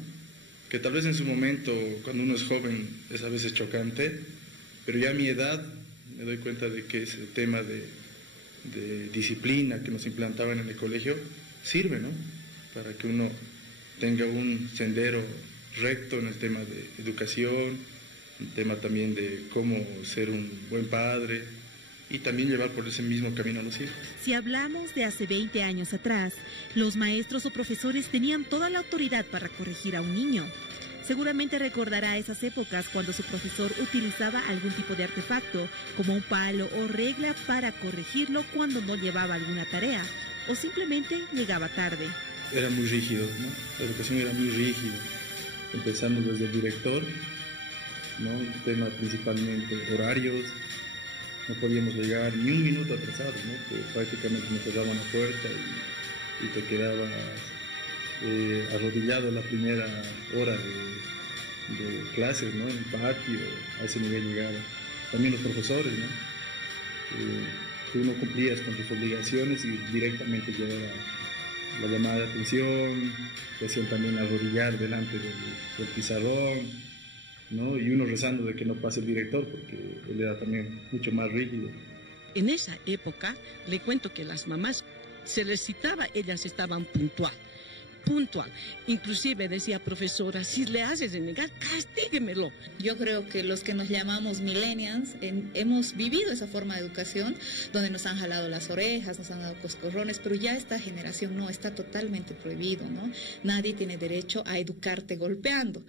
Que tal vez en su momento, cuando uno es joven, es a veces chocante, pero ya a mi edad me doy cuenta de que ese tema de disciplina que nos implantaban en el colegio sirve, ¿no? Para que uno tenga un sendero recto en el tema de educación, el tema también de cómo ser un buen padre, y también llevar por ese mismo camino a los hijos. Si hablamos de hace 20 años atrás, los maestros o profesores tenían toda la autoridad para corregir a un niño. Seguramente recordará esas épocas cuando su profesor utilizaba algún tipo de artefacto, como un palo o regla para corregirlo cuando no llevaba alguna tarea, o simplemente llegaba tarde. Era muy rígido, ¿no? La educación era muy rígida, empezando desde el director, ¿no? El tema principalmente horarios. No podíamos llegar ni un minuto atrasados, ¿no? Pues prácticamente nos cerraban la puerta y te quedabas arrodillado la primera hora de clases, ¿no? En el patio, a ese nivel llegaba. También los profesores, ¿no? Tú no cumplías con tus obligaciones y directamente llegaba la llamada de atención, te hacían también arrodillar delante del pizarrón, ¿no? Y uno rezando de que no pase el director, porque él era también mucho más rígido. En esa época, le cuento que las mamás se les citaba, ellas estaban puntual. Inclusive decía profesora, si le haces renegar, castíguemelo. Yo creo que los que nos llamamos millennials hemos vivido esa forma de educación donde nos han jalado las orejas, nos han dado coscorrones, pero ya esta generación no, está totalmente prohibido, ¿no? Nadie tiene derecho a educarte golpeando.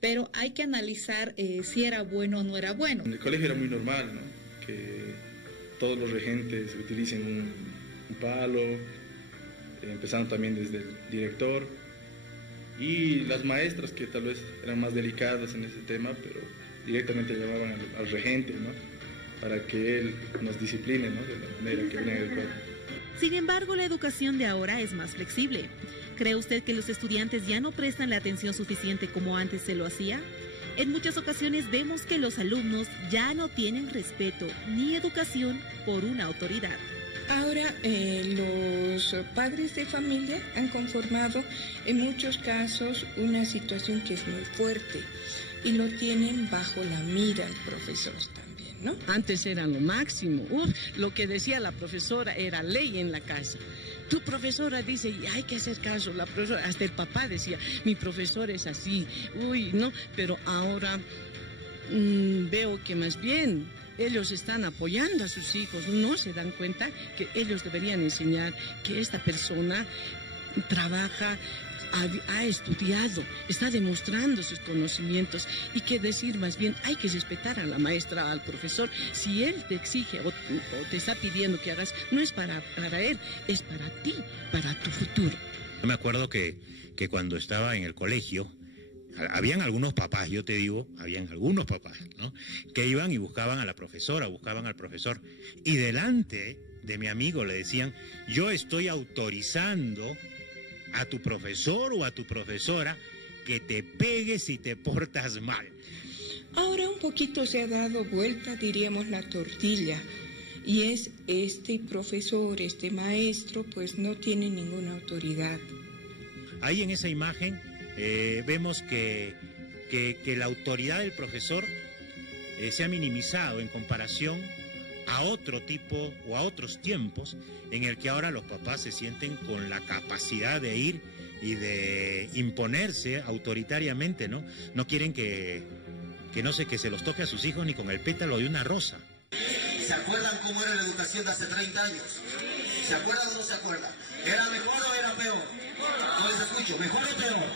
Pero hay que analizar si era bueno o no era bueno. En el colegio era muy normal, ¿no? Que todos los regentes utilicen un palo, empezando también desde el director, y las maestras que tal vez eran más delicadas en ese tema, pero directamente llamaban al regente, ¿no? Para que él nos discipline, ¿no? De la manera que viene a educar. Sin embargo, la educación de ahora es más flexible. ¿Cree usted que los estudiantes ya no prestan la atención suficiente como antes se lo hacía? En muchas ocasiones vemos que los alumnos ya no tienen respeto ni educación por una autoridad. Ahora los padres de familia han conformado en muchos casos una situación que es muy fuerte y lo tienen bajo la mira el profesor también, ¿no? Antes era lo máximo. Lo que decía la profesora era ley en la casa. tu profesora dice, y hay que hacer caso, la profesora, hasta el papá decía, mi profesor es así, uy, no, pero ahora veo que más bien ellos están apoyando a sus hijos, no se dan cuenta que ellos deberían enseñar que esta persona trabaja, ha estudiado, está demostrando sus conocimientos, y que decir más bien hay que respetar a la maestra, al profesor. Si él te exige o te está pidiendo que hagas, no es para él, es para ti, para tu futuro. Yo me acuerdo que cuando estaba en el colegio, habían algunos papás, yo te digo, habían algunos papás, ¿no?, que iban y buscaban a la profesora, buscaban al profesor, y delante de mi amigo le decían, yo estoy autorizando a tu profesor o a tu profesora que te pegue si te portas mal. Ahora un poquito se ha dado vuelta, diríamos, la tortilla, y es este profesor, este maestro, pues no tiene ninguna autoridad. Ahí en esa imagen vemos que la autoridad del profesor se ha minimizado en comparación a otro tipo o a otros tiempos en el que ahora los papás se sienten con la capacidad de ir y de imponerse autoritariamente, ¿no? No quieren que se los toque a sus hijos ni con el pétalo de una rosa. ¿Se acuerdan cómo era la educación de hace 30 años? ¿Se acuerdan o no se acuerdan? ¿Era mejor o era peor? No les escucho, ¿mejor o peor?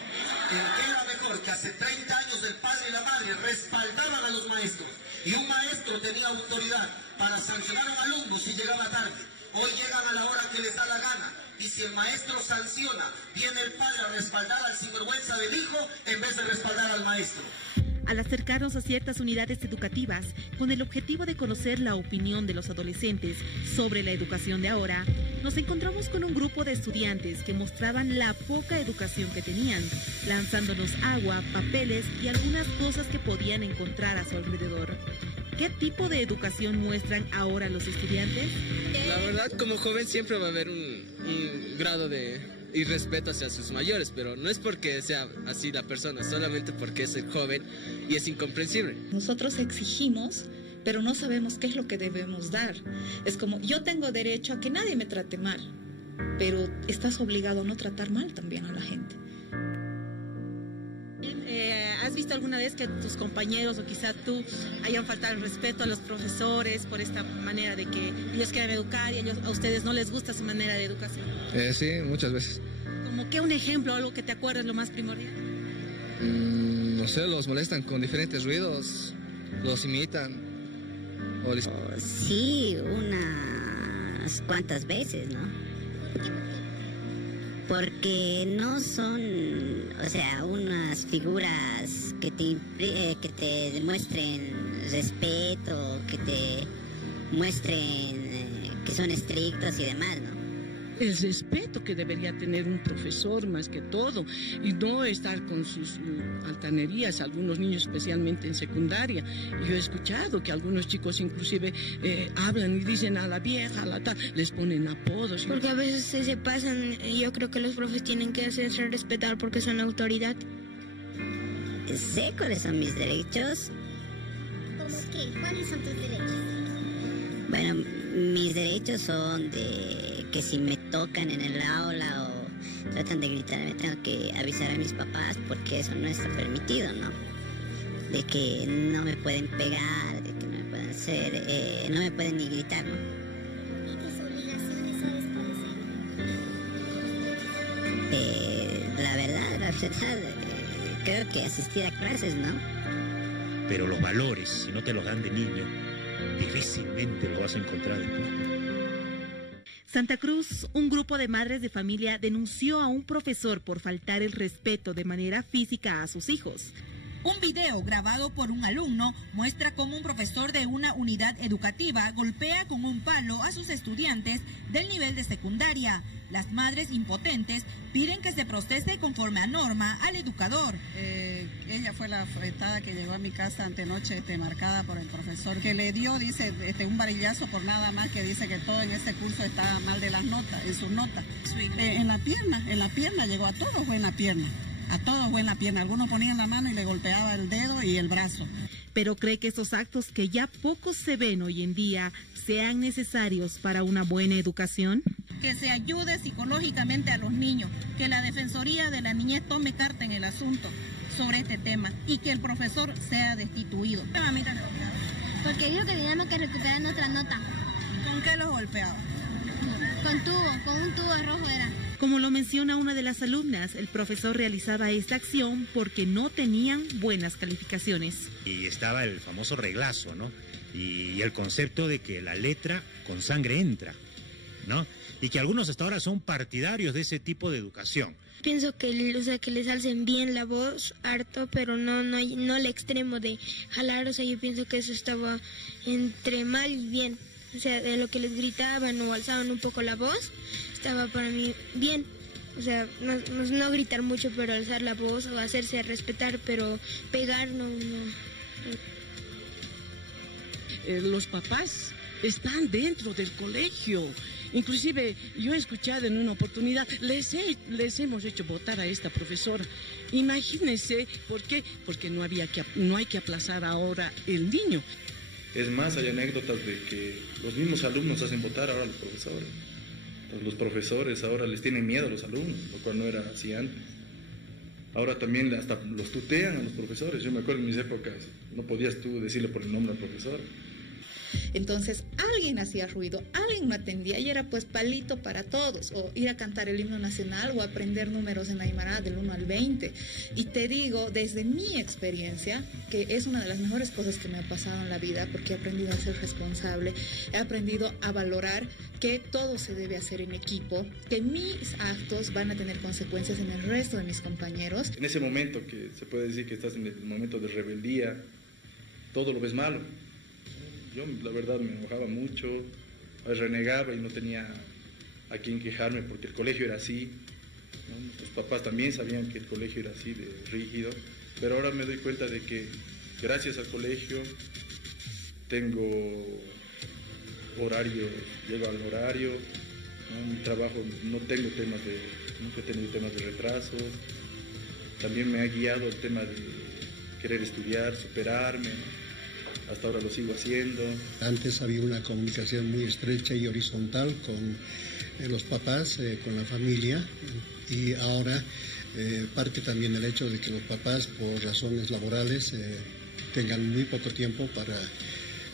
Era mejor que hace 30 años el padre y la madre respaldaban a los maestros y un maestro tenía autoridad para sancionar a un alumno si llegaba tarde. Hoy llegan a la hora que les da la gana, y si el maestro sanciona, viene el padre a respaldar al sinvergüenza del hijo en vez de respaldar al maestro. Al acercarnos a ciertas unidades educativas con el objetivo de conocer la opinión de los adolescentes sobre la educación de ahora, nos encontramos con un grupo de estudiantes que mostraban la poca educación que tenían, lanzándonos agua, papeles y algunas cosas que podían encontrar a su alrededor. ¿Qué tipo de educación muestran ahora los estudiantes? La verdad, como joven siempre va a haber un grado de irrespeto hacia sus mayores, pero no es porque sea así la persona, solamente porque es el joven y es incomprensible. Nosotros exigimos, pero no sabemos qué es lo que debemos dar. Es como, yo tengo derecho a que nadie me trate mal, pero estás obligado a no tratar mal también a la gente. ¿Has visto alguna vez que tus compañeros o quizá tú hayan faltado el respeto a los profesores por esta manera de que ellos quieren educar y a ustedes no les gusta su manera de educación? Sí, muchas veces. ¿Como qué un ejemplo, algo que te acuerdes lo más primordial? No sé, los molestan con diferentes ruidos, los imitan. Sí, unas cuantas veces, ¿no? Porque no son, o sea, unas figuras que te demuestren respeto, que te muestren que son estrictos y demás, ¿no? El respeto que debería tener un profesor más que todo, y no estar con sus altanerías, algunos niños especialmente en secundaria. Yo he escuchado que algunos chicos inclusive hablan y dicen a la vieja, a la tal, les ponen apodos. Porque a veces se pasan, yo creo que los profes tienen que hacerse respetar porque son la autoridad. Sé cuáles son mis derechos. ¿Qué? ¿Cuáles son tus derechos? Bueno, mis derechos son de que si me tocan en el aula o tratan de gritarme, tengo que avisar a mis papás porque eso no está permitido, ¿no? De que no me pueden pegar, de que no me pueden hacer, no me pueden ni gritar, ¿no? ¿Y tus obligaciones sabes cuáles son? La verdad, creo que asistir a clases, ¿no? Pero los valores, si no te los dan de niño, difícilmente los vas a encontrar después. Santa Cruz, un grupo de madres de familia denunció a un profesor por faltar el respeto de manera física a sus hijos. Un video grabado por un alumno muestra cómo un profesor de una unidad educativa golpea con un palo a sus estudiantes del nivel de secundaria. Las madres impotentes piden que se procese conforme a norma al educador. Ella fue la afectada que llegó a mi casa antenoche marcada por el profesor, que le dio, dice, un varillazo por nada más, que dice que todo en este curso estaba mal de las notas, en sus notas. En la pierna, llegó a todos fue en la pierna. A todos fue en la pierna, algunos ponían la mano y le golpeaba el dedo y el brazo. Pero cree que estos actos que ya pocos se ven hoy en día sean necesarios para una buena educación. que se ayude psicológicamente a los niños, que la Defensoría de la Niñez tome carta en el asunto sobre este tema y que el profesor sea destituido. Porque dijo que teníamos que recuperar nuestra nota. ¿Con qué los golpeaba? Con un tubo rojo era. Como lo menciona una de las alumnas, el profesor realizaba esta acción porque no tenían buenas calificaciones. Y estaba el famoso reglazo, ¿no? Y el concepto de que la letra con sangre entra, ¿no? Y que algunos hasta ahora son partidarios de ese tipo de educación. Pienso que, que les alcen bien la voz, harto, pero no al extremo de jalar. O sea, yo pienso que eso estaba entre mal y bien. O sea, de lo que les gritaban o alzaban un poco la voz, estaba para mí bien. O sea, no gritar mucho, pero alzar la voz o hacerse respetar, pero pegar no. Los papás están dentro del colegio. Inclusive yo he escuchado en una oportunidad, les hemos hecho votar a esta profesora. Imagínense, ¿por qué? Porque no hay que aplazar ahora el niño. Es más, hay anécdotas de que los mismos alumnos hacen votar ahora a los profesores. Entonces, los profesores ahora les tienen miedo a los alumnos, lo cual no era así antes. Ahora también hasta los tutean a los profesores. Yo me acuerdo en mis épocas, no podías tú decirle por el nombre al profesor. Entonces alguien hacía ruido, alguien me atendía y era pues palito para todos, o ir a cantar el himno nacional o aprender números en Aymara del 1 al 20. Y te digo, desde mi experiencia, que es una de las mejores cosas que me ha pasado en la vida, porque he aprendido a ser responsable, he aprendido a valorar que todo se debe hacer en equipo, que mis actos van a tener consecuencias en el resto de mis compañeros. En ese momento que se puede decir que estás en el momento de rebeldía, todo lo ves malo. Yo, la verdad, me enojaba mucho, renegaba y no tenía a quién quejarme porque el colegio era así, ¿no? Los papás también sabían que el colegio era así, de rígido, pero ahora me doy cuenta de que gracias al colegio tengo horario, llego al horario, ¿no? En mi trabajo nunca he tenido temas de retrasos, también me ha guiado el tema de querer estudiar, superarme. Hasta ahora lo sigo haciendo. Antes había una comunicación muy estrecha y horizontal con los papás, con la familia, y ahora parte también el hecho de que los papás, por razones laborales, tengan muy poco tiempo para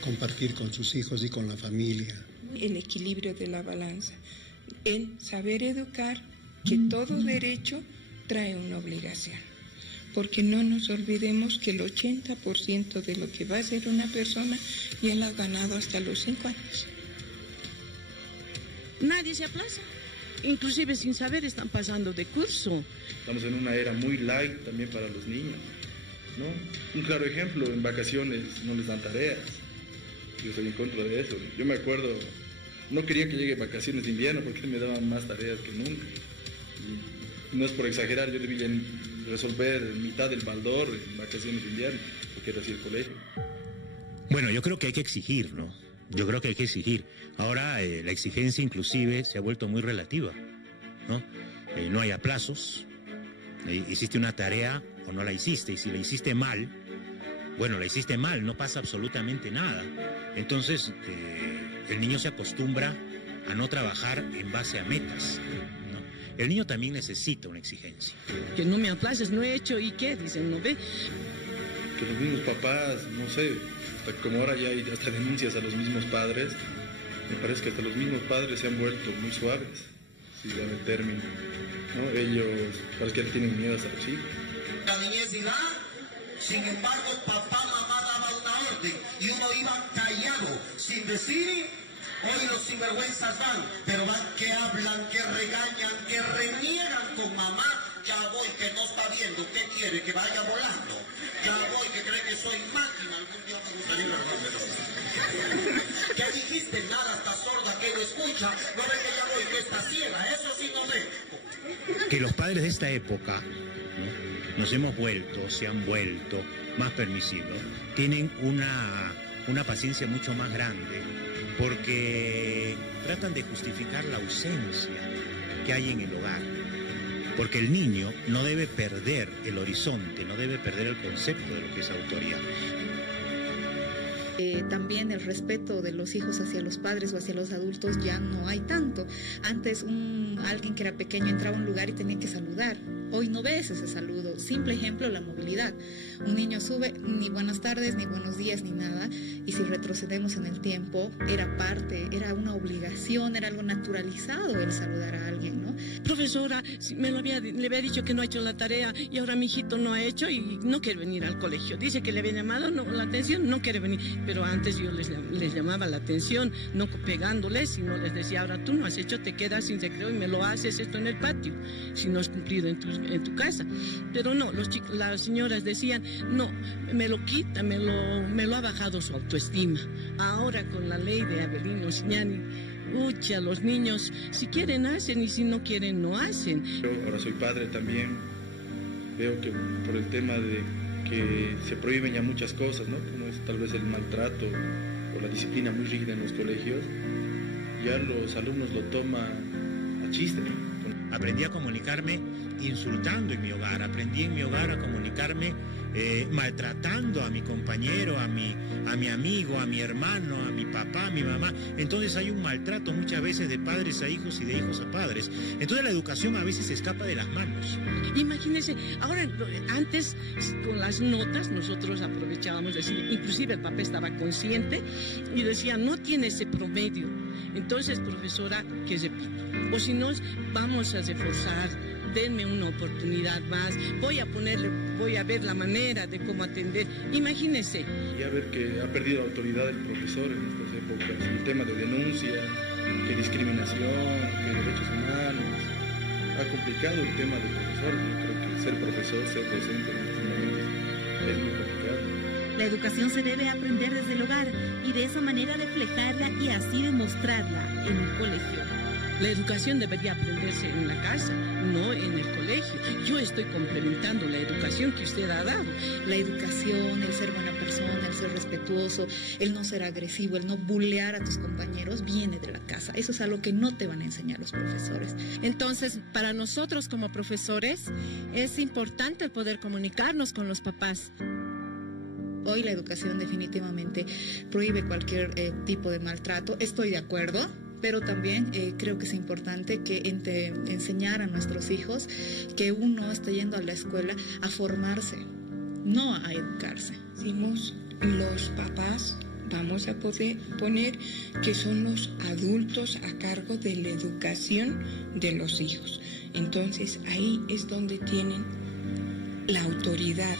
compartir con sus hijos y con la familia. El equilibrio de la balanza, el saber educar, que todo derecho trae una obligación. Porque no nos olvidemos que el 80% de lo que va a ser una persona ya la ha ganado hasta los 5 años. Nadie se aplaza, inclusive sin saber están pasando de curso. Estamos en una era muy light también para los niños, ¿no? Un claro ejemplo, en vacaciones no les dan tareas. Yo estoy en contra de eso. Yo me acuerdo, no quería que llegue vacaciones de invierno porque me daban más tareas que nunca. Y no es por exagerar, yo debía resolver mitad del baldor en vacaciones de invierno, porque era así el colegio. Bueno, yo creo que hay que exigir, ¿no? Yo creo que hay que exigir. Ahora la exigencia inclusive se ha vuelto muy relativa, ¿no? No hay aplazos. Hiciste una tarea o no la hiciste, y si la hiciste mal, bueno, la hiciste mal, no pasa absolutamente nada. Entonces, el niño se acostumbra a no trabajar en base a metas. El niño también necesita una exigencia. Que no me aplaces, no he hecho, ¿y qué? Dicen, ¿no ve? Que los mismos papás, no sé, como ahora ya hay hasta denuncias a los mismos padres, me parece que hasta los mismos padres se han vuelto muy suaves, si dan el término, ¿no? Ellos parece que tienen miedo hasta los hijos. La niñez dirá, sin embargo, papá, mamá daba una orden y uno iba callado, sin decir. Hoy los sinvergüenzas van, pero van que hablan, que regañan, que reniegan con mamá. Ya voy, que no está viendo, ¿qué quiere? Que vaya volando. Ya voy, que cree que soy máquina. Algún día me gustaría ver. ¿Qué dijiste? Nada, está sorda, que no escucha. No ve que ya voy, que está ciega. Eso sí no ve. Que los padres de esta época, ¿no? se han vuelto más permisivos. Tienen una paciencia mucho más grande, porque tratan de justificar la ausencia que hay en el hogar. Porque el niño no debe perder el horizonte, no debe perder el concepto de lo que es autoridad. También el respeto de los hijos hacia los padres o hacia los adultos ya no hay tanto. Antes alguien que era pequeño entraba a un lugar y tenía que saludar. Hoy no ves ese saludo. Simple ejemplo, la movilidad. Un niño sube, ni buenas tardes, ni buenos días, ni nada. Y si retrocedemos en el tiempo, era una obligación, era algo naturalizado el saludar a alguien, ¿no? Profesora, le había dicho que no ha hecho la tarea y ahora mi hijito no ha hecho y no quiere venir al colegio. Dice que le había llamado la atención, no quiere venir. Pero antes yo les llamaba la atención, no pegándoles, sino les decía, ahora tú no has hecho, te quedas sin recreo y me lo haces esto en el patio, si no has cumplido en tu casa. Pero no, las señoras decían, no, me lo quita, me lo ha bajado su autoestima. Ahora con la ley de Avelino Signani, los niños, si quieren hacen y si no quieren no hacen. Yo ahora soy padre también, veo que por el tema de que se prohíben ya muchas cosas, ¿no? Como es tal vez el maltrato o la disciplina muy rígida en los colegios, ya los alumnos lo toman a chiste. Aprendí a comunicarme insultando en mi hogar, aprendí en mi hogar a comunicarme maltratando a mi compañero, a mi amigo, a mi hermano, a mi papá, a mi mamá. Entonces hay un maltrato muchas veces de padres a hijos y de hijos a padres. Entonces la educación a veces se escapa de las manos. Imagínense, ahora antes con las notas nosotros aprovechábamos decir, inclusive el papá estaba consciente y decía, no tiene ese promedio. Entonces, profesora, que repito, o si no, vamos a reforzar, denme una oportunidad más, voy a ver la manera de cómo atender. Imagínese. Y a ver que ha perdido autoridad el profesor en estas épocas, el tema de denuncia, que discriminación, que derechos humanos, ha complicado el tema del profesor. Yo creo que ser profesor, ser docente en estos momentos es muy complicado. La educación se debe aprender desde el hogar y de esa manera reflejarla y así demostrarla en el colegio. La educación debería aprenderse en la casa, no en el colegio. Yo estoy complementando la educación que usted ha dado. La educación, el ser buena persona, el ser respetuoso, el no ser agresivo, el no bullear a tus compañeros, viene de la casa. Eso es algo que no te van a enseñar los profesores. Entonces, para nosotros como profesores, es importante poder comunicarnos con los papás. Hoy la educación definitivamente prohíbe cualquier tipo de maltrato. Estoy de acuerdo. Pero también creo que es importante que enseñar a nuestros hijos que uno está yendo a la escuela a formarse, no a educarse. Decimos los papás, vamos a poder poner que son los adultos a cargo de la educación de los hijos. Entonces ahí es donde tienen la autoridad.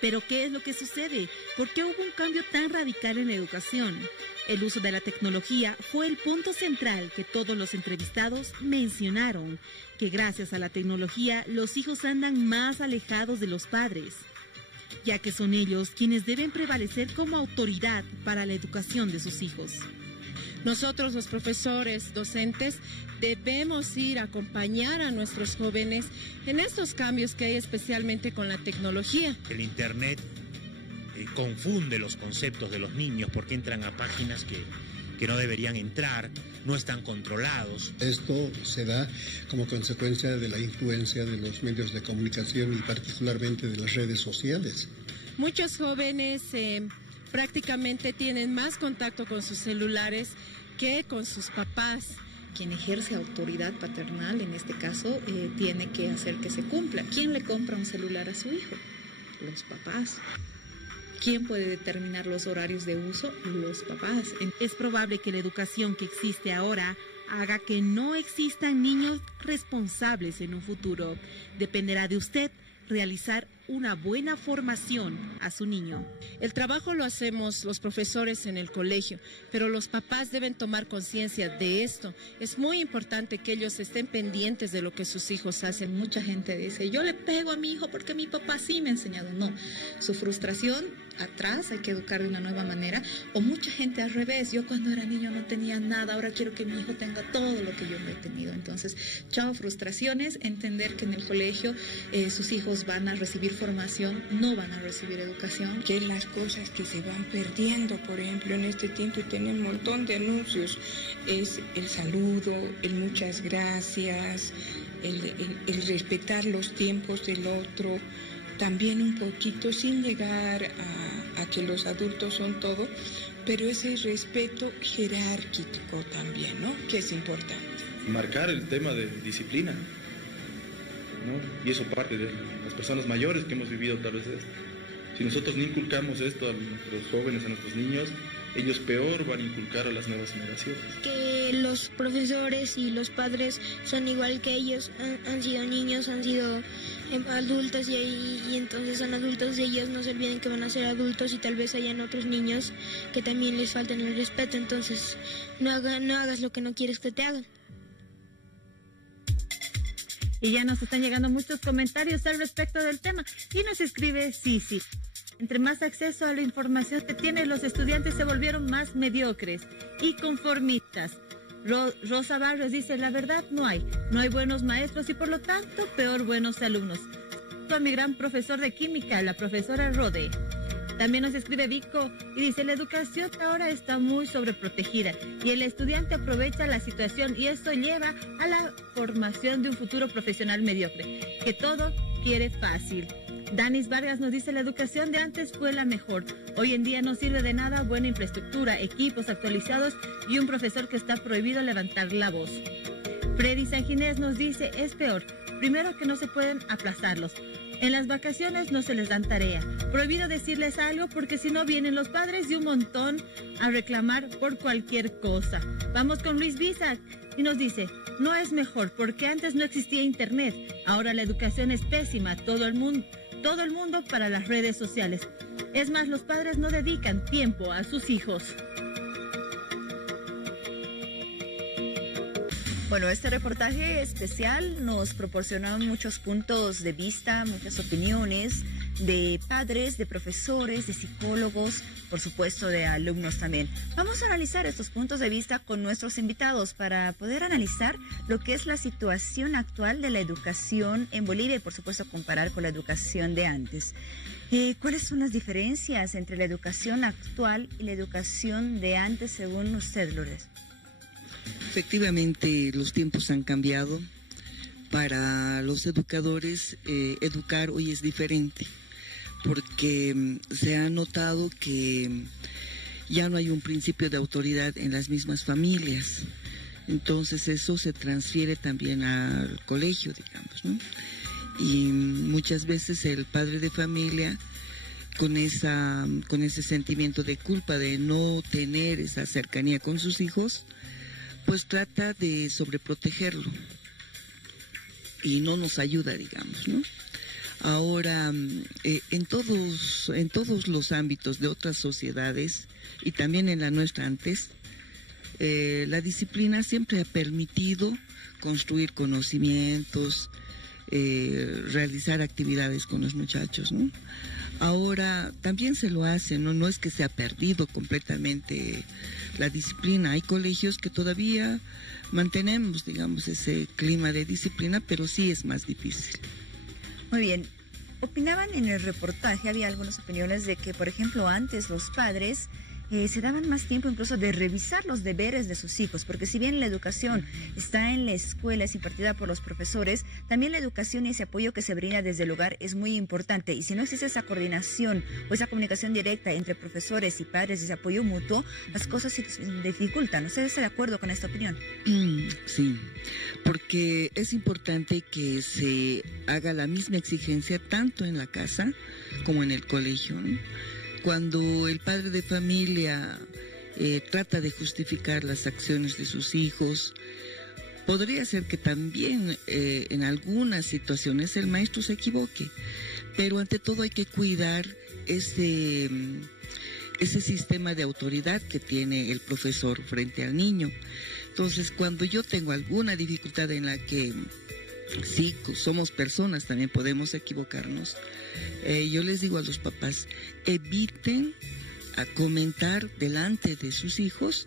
Pero ¿qué es lo que sucede? ¿Por qué hubo un cambio tan radical en la educación? El uso de la tecnología fue el punto central que todos los entrevistados mencionaron, que gracias a la tecnología los hijos andan más alejados de los padres, ya que son ellos quienes deben prevalecer como autoridad para la educación de sus hijos. Nosotros los profesores, docentes, debemos ir a acompañar a nuestros jóvenes en estos cambios que hay especialmente con la tecnología. El Internet confunde los conceptos de los niños porque entran a páginas que no deberían entrar, no están controlados. Esto se da como consecuencia de la influencia de los medios de comunicación y particularmente de las redes sociales. Muchos jóvenes prácticamente tienen más contacto con sus celulares que con sus papás. Quien ejerce autoridad paternal, en este caso, tiene que hacer que se cumpla. ¿Quién le compra un celular a su hijo? Los papás. ¿Quién puede determinar los horarios de uso? Los papás. Es probable que la educación que existe ahora haga que no existan niños responsables en un futuro. Dependerá de usted realizar una buena formación a su niño. El trabajo lo hacemos los profesores en el colegio, pero los papás deben tomar conciencia de esto. Es muy importante que ellos estén pendientes de lo que sus hijos hacen. Mucha gente dice, yo le pego a mi hijo porque mi papá sí me ha enseñado. No, su frustración atrás, hay que educar de una nueva manera. O mucha gente al revés, yo cuando era niño no tenía nada, ahora quiero que mi hijo tenga todo lo que yo no he tenido. Entonces, chao frustraciones, entender que en el colegio sus hijos van a recibir formación, no van a recibir educación. Que las cosas que se van perdiendo, por ejemplo, en este tiempo tienen un montón de anuncios, es el saludo, el muchas gracias, el respetar los tiempos del otro, también un poquito, sin llegar a que los adultos son todo, pero ese respeto jerárquico también, ¿no? Que es importante. Marcar el tema de disciplina, ¿no? Y eso parte de las personas mayores que hemos vivido tal vez esto. Si nosotros no inculcamos esto a los jóvenes, a nuestros niños, ellos peor van a inculcar a las nuevas generaciones. Que los profesores y los padres son igual que ellos, han sido niños, han sido adultos y entonces son adultos y ellos no se olviden que van a ser adultos y tal vez hayan otros niños que también les falten el respeto, entonces no hagas lo que no quieres que te hagan. Y ya nos están llegando muchos comentarios al respecto del tema. Y nos escribe Sisi. Entre más acceso a la información que tienen los estudiantes se volvieron más mediocres y conformistas. Rosa Barrios dice, la verdad no hay buenos maestros y por lo tanto peor buenos alumnos. Fue mi gran profesor de química, la profesora Rode. También nos escribe Vico y dice, la educación ahora está muy sobreprotegida y el estudiante aprovecha la situación y esto lleva a la formación de un futuro profesional mediocre, que todo quiere fácil. Danis Vargas nos dice, la educación de antes fue la mejor. Hoy en día no sirve de nada buena infraestructura, equipos actualizados y un profesor que está prohibido levantar la voz. Freddy Sanginés nos dice, es peor. Primero que no se pueden aplazarlos. En las vacaciones no se les dan tarea. Prohibido decirles algo porque si no vienen los padres de un montón a reclamar por cualquier cosa. Vamos con Luis Bisac y nos dice, no es mejor porque antes no existía internet. Ahora la educación es pésima. Todo el mundo para las redes sociales. Es más, los padres no dedican tiempo a sus hijos. Bueno, este reportaje especial nos proporcionó muchos puntos de vista, muchas opiniones de padres, de profesores, de psicólogos, por supuesto de alumnos también. Vamos a analizar estos puntos de vista con nuestros invitados para poder analizar lo que es la situación actual de la educación en Bolivia y por supuesto comparar con la educación de antes. ¿Cuáles son las diferencias entre la educación actual y la educación de antes según usted, Lourdes? Efectivamente, los tiempos han cambiado. Para los educadores, educar hoy es diferente, porque se ha notado que ya no hay un principio de autoridad en las mismas familias. Entonces eso se transfiere también al colegio, digamos, ¿no? Y muchas veces el padre de familia, con ese sentimiento de culpa de no tener esa cercanía con sus hijos, pues trata de sobreprotegerlo y no nos ayuda, digamos, ¿no? Ahora, en todos los ámbitos de otras sociedades y también en la nuestra antes, la disciplina siempre ha permitido construir conocimientos, realizar actividades con los muchachos, ¿no? Ahora también se lo hace, no es que se ha perdido completamente la disciplina. Hay colegios que todavía mantenemos, digamos, ese clima de disciplina, pero sí es más difícil. Muy bien. Opinaban en el reportaje, había algunas opiniones de que, por ejemplo, antes los padres se daban más tiempo incluso de revisar los deberes de sus hijos, porque si bien la educación está en la escuela, es impartida por los profesores, también la educación y ese apoyo que se brinda desde el hogar es muy importante, y si no existe esa coordinación o esa comunicación directa entre profesores y padres, ese apoyo mutuo, las cosas se dificultan. ¿Usted está de acuerdo con esta opinión? Sí, porque es importante que se haga la misma exigencia tanto en la casa como en el colegio, ¿no? Cuando el padre de familia trata de justificar las acciones de sus hijos, podría ser que también en algunas situaciones el maestro se equivoque, pero ante todo hay que cuidar ese sistema de autoridad que tiene el profesor frente al niño. Entonces, cuando yo tengo alguna dificultad en la que sí, somos personas, también podemos equivocarnos, yo les digo a los papás, eviten a comentar delante de sus hijos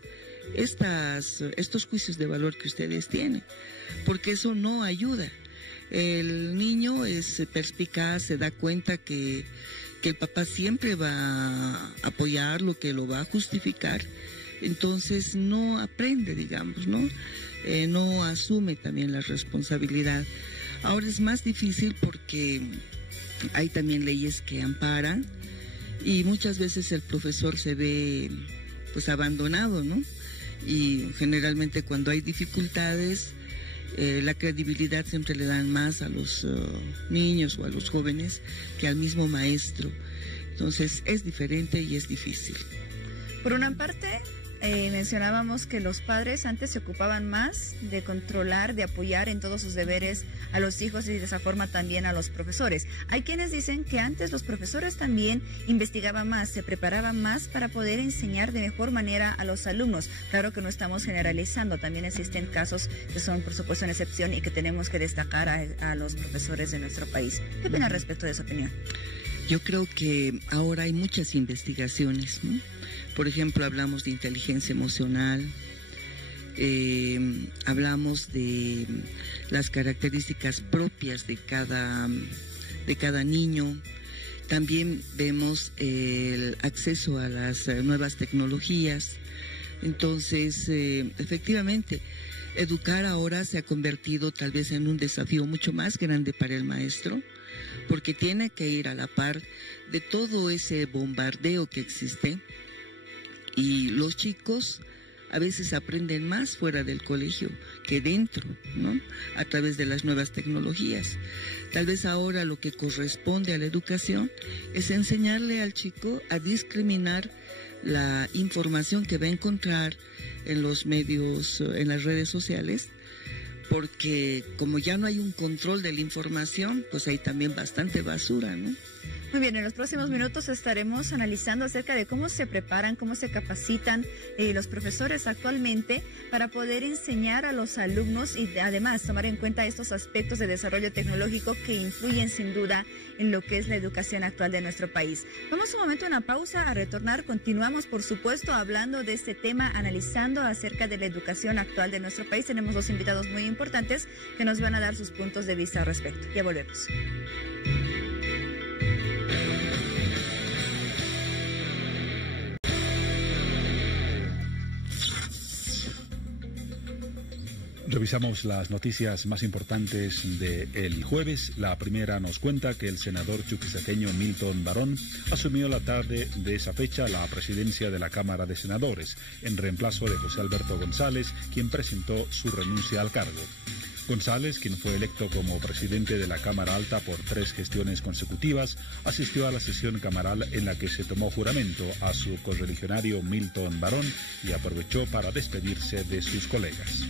estos juicios de valor que ustedes tienen, porque eso no ayuda. El niño es perspicaz, se da cuenta que el papá siempre va a apoyarlo, que lo va a justificar, entonces no aprende, digamos, ¿no? No asume también la responsabilidad. Ahora es más difícil porque hay también leyes que amparan y muchas veces el profesor se ve pues abandonado, ¿no? Y generalmente cuando hay dificultades, la credibilidad siempre le dan más a los niños o a los jóvenes que al mismo maestro. Entonces es diferente y es difícil. Por una parte, mencionábamos que los padres antes se ocupaban más de controlar, de apoyar en todos sus deberes a los hijos y de esa forma también a los profesores. Hay quienes dicen que antes los profesores también investigaban más, se preparaban más para poder enseñar de mejor manera a los alumnos. Claro que no estamos generalizando, también existen casos que son por supuesto una excepción y que tenemos que destacar a los profesores de nuestro país. ¿Qué opina respecto de esa opinión? Yo creo que ahora hay muchas investigaciones, ¿no? Por ejemplo, hablamos de inteligencia emocional, hablamos de las características propias de cada niño. También vemos el acceso a las nuevas tecnologías. Entonces, efectivamente, educar ahora se ha convertido tal vez en un desafío mucho más grande para el maestro, porque tiene que ir a la par de todo ese bombardeo que existe. Y los chicos a veces aprenden más fuera del colegio que dentro, ¿no? A través de las nuevas tecnologías. Tal vez ahora lo que corresponde a la educación es enseñarle al chico a discriminar la información que va a encontrar en los medios, en las redes sociales, porque como ya no hay un control de la información, pues hay también bastante basura, ¿no? Muy bien, en los próximos minutos estaremos analizando acerca de cómo se preparan, cómo se capacitan los profesores actualmente para poder enseñar a los alumnos y además tomar en cuenta estos aspectos de desarrollo tecnológico que influyen sin duda en lo que es la educación actual de nuestro país. Vamos un momento a una pausa, a retornar, continuamos por supuesto hablando de este tema, analizando acerca de la educación actual de nuestro país. Tenemos dos invitados muy importantes que nos van a dar sus puntos de vista al respecto. Ya volvemos. Revisamos las noticias más importantes del jueves. La primera nos cuenta que el senador chuquisaqueño Milton Barón asumió la tarde de esa fecha la presidencia de la Cámara de Senadores, en reemplazo de José Alberto González, quien presentó su renuncia al cargo. González, quien fue electo como presidente de la Cámara Alta por 3 gestiones consecutivas, asistió a la sesión camaral en la que se tomó juramento a su correligionario Milton Barón y aprovechó para despedirse de sus colegas.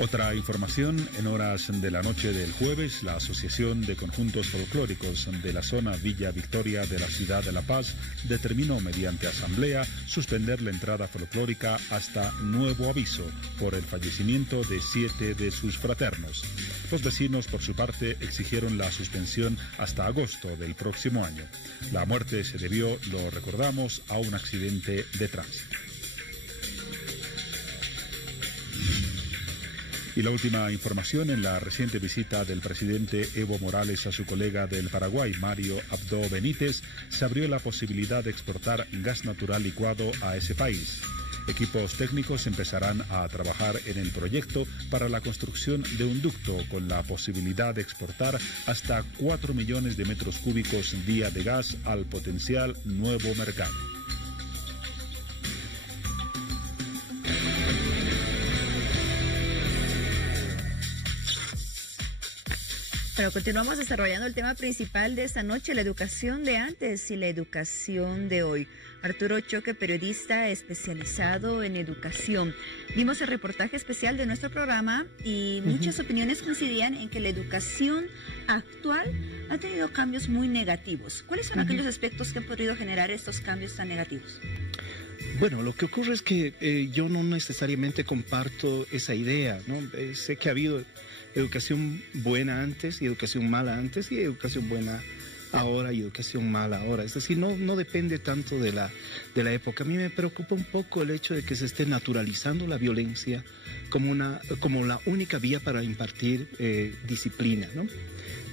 Otra información, en horas de la noche del jueves, la Asociación de Conjuntos Folclóricos de la zona Villa Victoria de la ciudad de La Paz determinó mediante asamblea suspender la entrada folclórica hasta nuevo aviso por el fallecimiento de 7 de sus fraternos. Los vecinos, por su parte, exigieron la suspensión hasta agosto del próximo año. La muerte se debió, lo recordamos, a un accidente de tránsito. Y la última información, en la reciente visita del presidente Evo Morales a su colega del Paraguay, Mario Abdo Benítez, se abrió la posibilidad de exportar gas natural licuado a ese país. Equipos técnicos empezarán a trabajar en el proyecto para la construcción de un ducto con la posibilidad de exportar hasta 4 millones de metros cúbicos día de gas al potencial nuevo mercado. Pero continuamos desarrollando el tema principal de esta noche, la educación de antes y la educación de hoy. Arturo Choque, periodista especializado en educación. Vimos el reportaje especial de nuestro programa y muchas opiniones coincidían en que la educación actual ha tenido cambios muy negativos. ¿Cuáles son aquellos aspectos que han podido generar estos cambios tan negativos? Bueno, lo que ocurre es que yo no necesariamente comparto esa idea, ¿no? Sé que ha habido educación buena antes y educación mala antes y educación buena ahora y educación mala ahora. Es decir, no depende tanto de la época. A mí me preocupa un poco el hecho de que se esté naturalizando la violencia como la única vía para impartir disciplina, ¿no?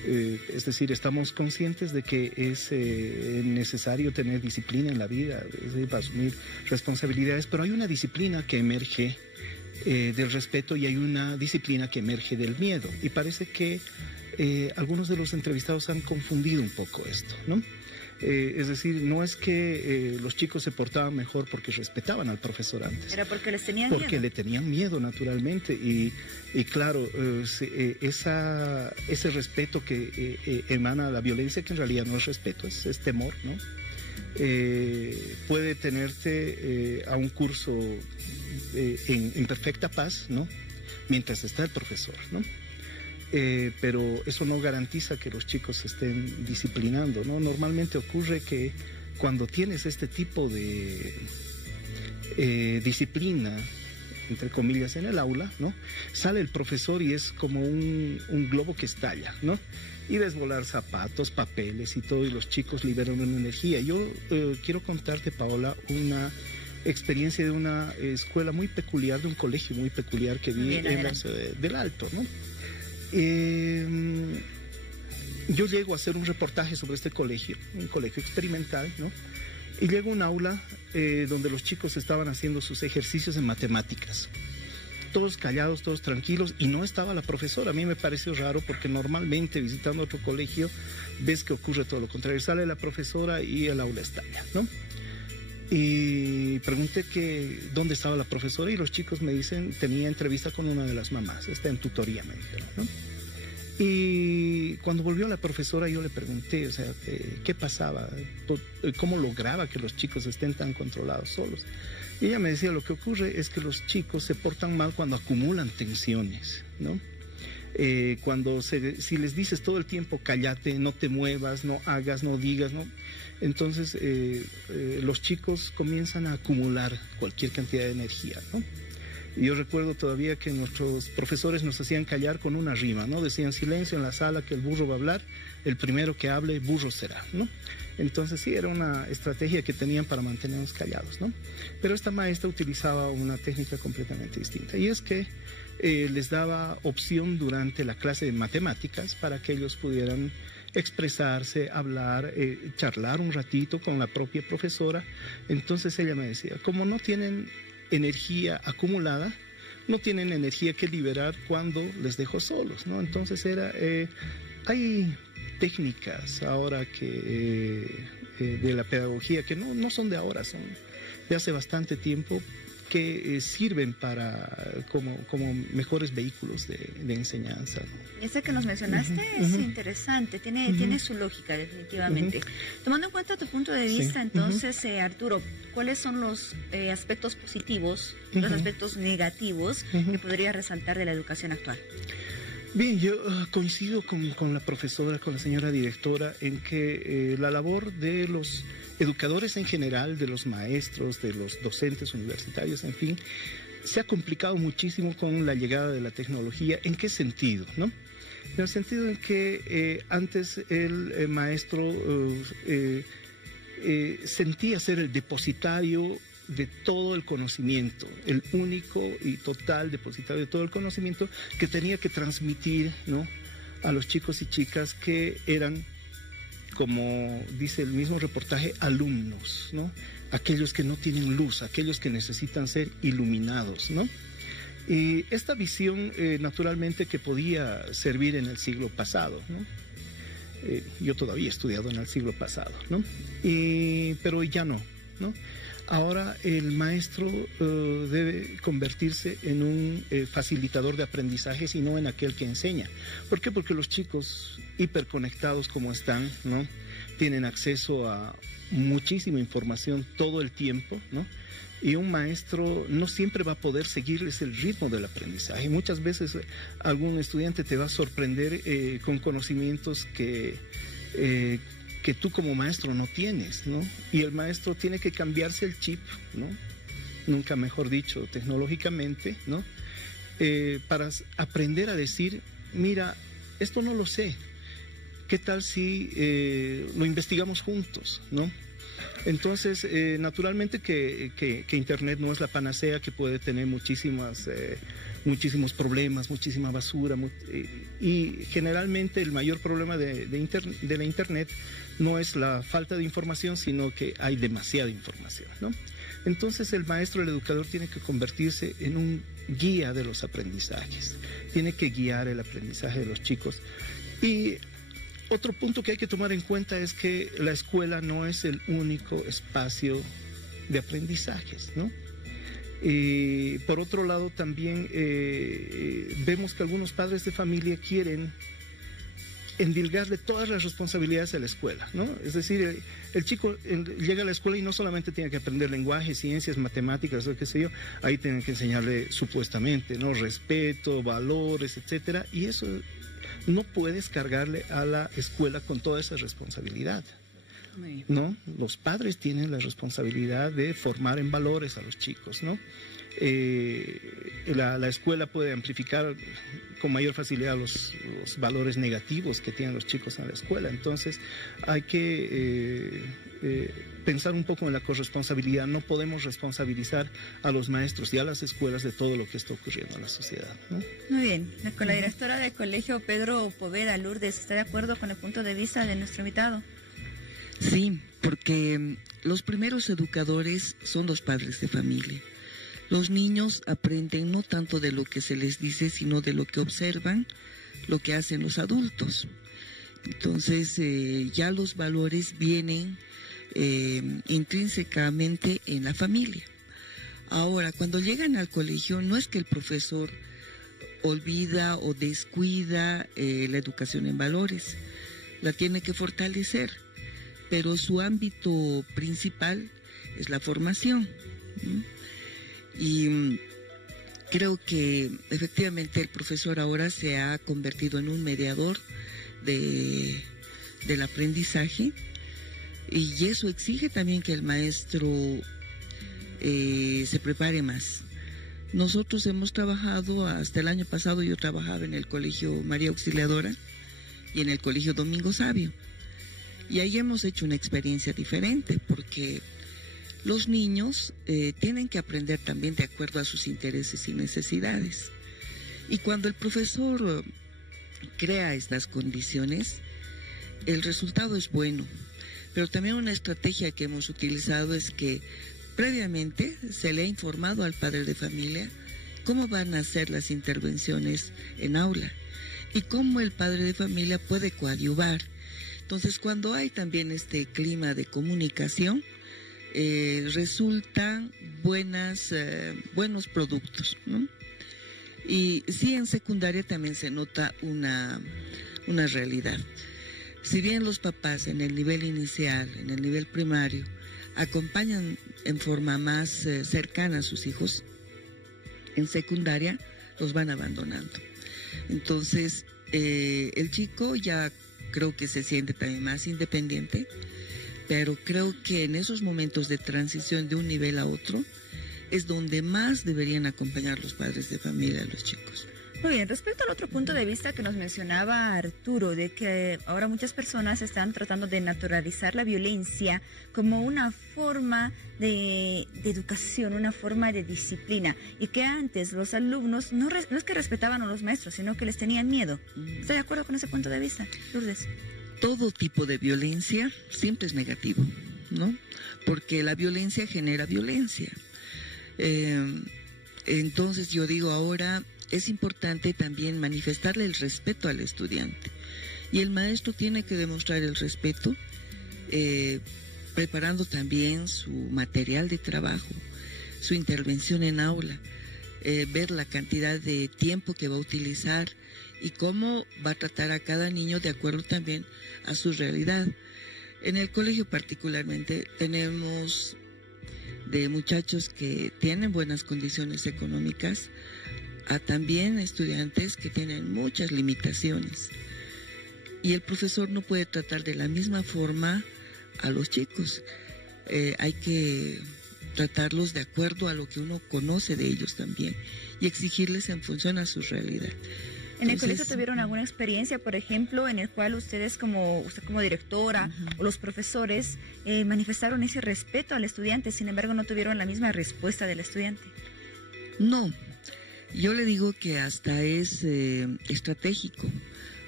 Es decir, estamos conscientes de que es necesario tener disciplina en la vida, es decir, para asumir responsabilidades, pero hay una disciplina que emerge del respeto, y hay una disciplina que emerge del miedo. Y parece que algunos de los entrevistados han confundido un poco esto, ¿no? Es decir, no es que los chicos se portaban mejor porque respetaban al profesor antes. Era porque les tenían porque miedo. le tenían miedo, naturalmente. Y claro, ese respeto que emana la violencia, que en realidad no es respeto, es temor, ¿no? Puede tenerte a un curso en perfecta paz, ¿no? Mientras está el profesor, ¿no? Pero eso no garantiza que los chicos se estén disciplinando, ¿no? Normalmente ocurre que cuando tienes este tipo de disciplina, entre comillas, en el aula, ¿no? Sale el profesor y es como un globo que estalla, ¿no? Y ves volar zapatos, papeles y todo, y los chicos liberan una energía. Yo quiero contarte, Paola, una experiencia de una escuela muy peculiar, de un colegio muy peculiar que vi en del Alto, ¿no? Yo llego a hacer un reportaje sobre este colegio, un colegio experimental, ¿no? Y llego a un aula donde los chicos estaban haciendo sus ejercicios en matemáticas. Todos callados, todos tranquilos, y no estaba la profesora. A mí me pareció raro porque normalmente visitando otro colegio ves que ocurre todo lo contrario. Sale la profesora y el aula estalla, ¿no? Y pregunté dónde estaba la profesora y los chicos me dicen, tenía entrevista con una de las mamás, está en tutoría, me dijeron, ¿no? Y cuando volvió la profesora yo le pregunté, o sea, ¿qué pasaba? ¿Cómo lograba que los chicos estén tan controlados solos? Y ella me decía, lo que ocurre es que los chicos se portan mal cuando acumulan tensiones, ¿no? Si les dices todo el tiempo, cállate, no te muevas, no hagas, no digas, ¿no? Entonces los chicos comienzan a acumular cualquier cantidad de energía, ¿no? Y yo recuerdo todavía que nuestros profesores nos hacían callar con una rima, ¿no? Decían, silencio en la sala que el burro va a hablar, el primero que hable, burro será, ¿no? Entonces sí, era una estrategia que tenían para mantenernos callados, ¿no? Pero esta maestra utilizaba una técnica completamente distinta, y es que les daba opción durante la clase de matemáticas para que ellos pudieran expresarse, hablar, charlar un ratito con la propia profesora. Entonces ella me decía, como no tienen energía acumulada, no tienen energía que liberar cuando les dejo solos, ¿no? Entonces hay técnicas ahora de la pedagogía que no son de ahora, son de hace bastante tiempo, que sirven como mejores vehículos de enseñanza, ¿no? Ese que nos mencionaste es interesante, tiene su lógica definitivamente. Tomando en cuenta tu punto de vista, entonces, Arturo, ¿cuáles son los aspectos positivos, los aspectos negativos que podría resaltar de la educación actual? Bien, yo coincido con la profesora, con la señora directora, en que la labor de los educadores en general, de los maestros, de los docentes universitarios, en fin, se ha complicado muchísimo con la llegada de la tecnología. ¿En qué sentido, no? En el sentido en que antes el maestro sentía ser el depositario de todo el conocimiento, el único y total depositario de todo el conocimiento, que tenía que transmitir, ¿no?, a los chicos y chicas que eran, como dice el mismo reportaje, alumnos, ¿no? Aquellos que no tienen luz, aquellos que necesitan ser iluminados, ¿no? Y esta visión, naturalmente, que podía servir en el siglo pasado, ¿no? Yo todavía he estudiado en el siglo pasado, ¿no? Pero ya no, ¿no? Ahora el maestro debe convertirse en un facilitador de aprendizajes y no en aquel que enseña. ¿Por qué? Porque los chicos hiperconectados como están, ¿no?, tienen acceso a muchísima información todo el tiempo, ¿no? Y un maestro no siempre va a poder seguirles el ritmo del aprendizaje. Muchas veces algún estudiante te va a sorprender con conocimientos que tú como maestro no tienes, ¿no? Y el maestro tiene que cambiarse el chip, ¿no? Nunca mejor dicho, tecnológicamente, ¿no? Para aprender a decir, mira, esto no lo sé, ¿qué tal si lo investigamos juntos, ¿no? Entonces, naturalmente que Internet no es la panacea, que puede tener muchísimos problemas, muchísima basura, y generalmente el mayor problema de la Internet no es la falta de información, sino que hay demasiada información, ¿no? Entonces el maestro, el educador, tiene que convertirse en un guía de los aprendizajes, tiene que guiar el aprendizaje de los chicos. Y otro punto que hay que tomar en cuenta es que la escuela no es el único espacio de aprendizajes, ¿no? Y por otro lado también vemos que algunos padres de familia quieren endilgarle todas las responsabilidades a la escuela, ¿no? Es decir, el chico llega a la escuela y no solamente tiene que aprender lenguaje, ciencias, matemáticas, o qué sé yo, ahí tienen que enseñarle supuestamente, ¿no? Respeto, valores, etcétera, y eso no puedes cargarle a la escuela con toda esa responsabilidad, ¿no? Los padres tienen la responsabilidad de formar en valores a los chicos, ¿no? La escuela puede amplificar con mayor facilidad los valores negativos que tienen los chicos en la escuela. Entonces hay que pensar un poco en la corresponsabilidad. No podemos responsabilizar a los maestros y a las escuelas de todo lo que está ocurriendo en la sociedad, ¿no? Muy bien. Con la directora del colegio, Pedro Poveda, Lourdes, ¿está de acuerdo con el punto de vista de nuestro invitado? Sí, porque los primeros educadores son los padres de familia. Los niños aprenden no tanto de lo que se les dice, sino de lo que observan, lo que hacen los adultos. Entonces, ya los valores vienen intrínsecamente en la familia. Ahora, cuando llegan al colegio, no es que el profesor olvida o descuida la educación en valores, la tiene que fortalecer, pero su ámbito principal es la formación, ¿no? Y creo que efectivamente el profesor ahora se ha convertido en un mediador del aprendizaje, y eso exige también que el maestro se prepare más. Nosotros hemos trabajado, hasta el año pasado yo trabajaba en el Colegio María Auxiliadora y en el Colegio Domingo Sabio, y ahí hemos hecho una experiencia diferente, porque los niños tienen que aprender también de acuerdo a sus intereses y necesidades. Y cuando el profesor crea estas condiciones, el resultado es bueno. Pero también una estrategia que hemos utilizado es que previamente se le ha informado al padre de familia cómo van a ser las intervenciones en aula y cómo el padre de familia puede coadyuvar. Entonces, cuando hay también este clima de comunicación, resultan buenos productos, ¿no? Y sí, en secundaria también se nota una realidad. Si bien los papás en el nivel inicial, en el nivel primario, acompañan en forma más cercana a sus hijos, en secundaria los van abandonando. Entonces, el chico ya creo que se siente también más independiente, pero creo que en esos momentos de transición de un nivel a otro es donde más deberían acompañar los padres de familia a los chicos. Muy bien, respecto al otro punto de vista que nos mencionaba Arturo, de que ahora muchas personas están tratando de naturalizar la violencia como una forma de educación, una forma de disciplina, y que antes los alumnos no es que respetaban a los maestros, sino que les tenían miedo. ¿Está de acuerdo con ese punto de vista, Lourdes? Todo tipo de violencia siempre es negativo, ¿no? Porque la violencia genera violencia. Entonces yo digo, ahora es importante también manifestarle el respeto al estudiante. Y el maestro tiene que demostrar el respeto, preparando también su material de trabajo, su intervención en aula, ver la cantidad de tiempo que va a utilizar y cómo va a tratar a cada niño de acuerdo también a su realidad. En el colegio particularmente tenemos de muchachos que tienen buenas condiciones económicas a también estudiantes que tienen muchas limitaciones. Y el profesor no puede tratar de la misma forma a los chicos. Hay que tratarlos de acuerdo a lo que uno conoce de ellos también y exigirles en función a su realidad. ¿En el colegio tuvieron alguna experiencia, por ejemplo, en el cual usted como directora o los profesores manifestaron ese respeto al estudiante, sin embargo no tuvieron la misma respuesta del estudiante? No, yo le digo que hasta es estratégico,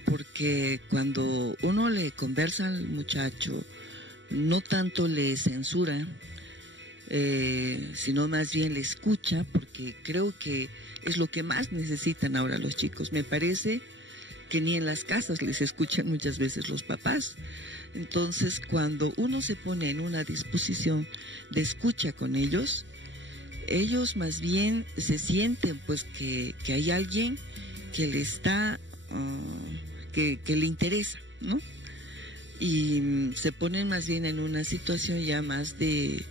porque cuando uno le conversa al muchacho, no tanto le censura, sino más bien le escucha, porque creo que es lo que más necesitan ahora los chicos. Me parece que ni en las casas les escuchan muchas veces los papás. Entonces, cuando uno se pone en una disposición de escucha con ellos más bien se sienten pues que hay alguien que le está, que le interesa, ¿no? Y se ponen más bien en una situación ya más de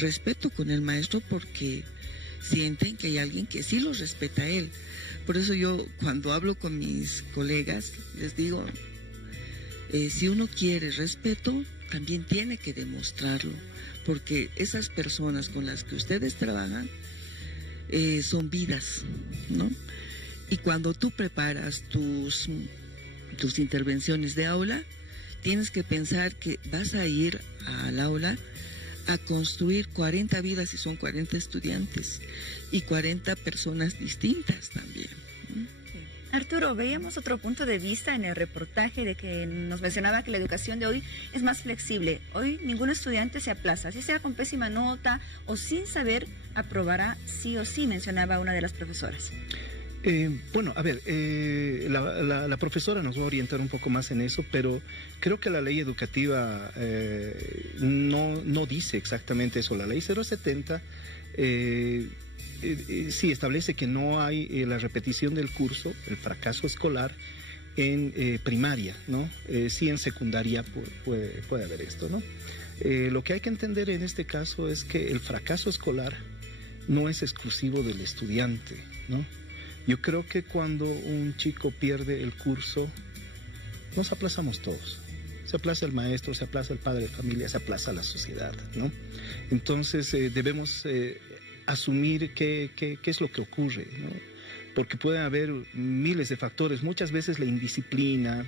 respeto con el maestro, porque sienten que hay alguien que sí los respeta a él. Por eso yo, cuando hablo con mis colegas, les digo, si uno quiere respeto, también tiene que demostrarlo, porque esas personas con las que ustedes trabajan son vidas, ¿no? Y cuando tú preparas tus intervenciones de aula, tienes que pensar que vas a ir al aula a construir 40 vidas, y son 40 estudiantes, y 40 personas distintas también. Arturo, veíamos otro punto de vista en el reportaje de que nos mencionaba que la educación de hoy es más flexible. Hoy ningún estudiante se aplaza, si sea con pésima nota o sin saber, aprobará sí o sí, mencionaba una de las profesoras. Bueno, a ver, la profesora nos va a orientar un poco más en eso, pero creo que la ley educativa no dice exactamente eso. La ley 070 sí establece que no hay la repetición del curso, el fracaso escolar en primaria, ¿no? Sí, en secundaria puede haber esto, ¿no? Lo que hay que entender en este caso es que el fracaso escolar no es exclusivo del estudiante, ¿no? Yo creo que cuando un chico pierde el curso, nos aplazamos todos. Se aplaza el maestro, se aplaza el padre de familia, se aplaza la sociedad, ¿no? Entonces debemos asumir qué es lo que ocurre, ¿no? Porque pueden haber miles de factores. Muchas veces la indisciplina,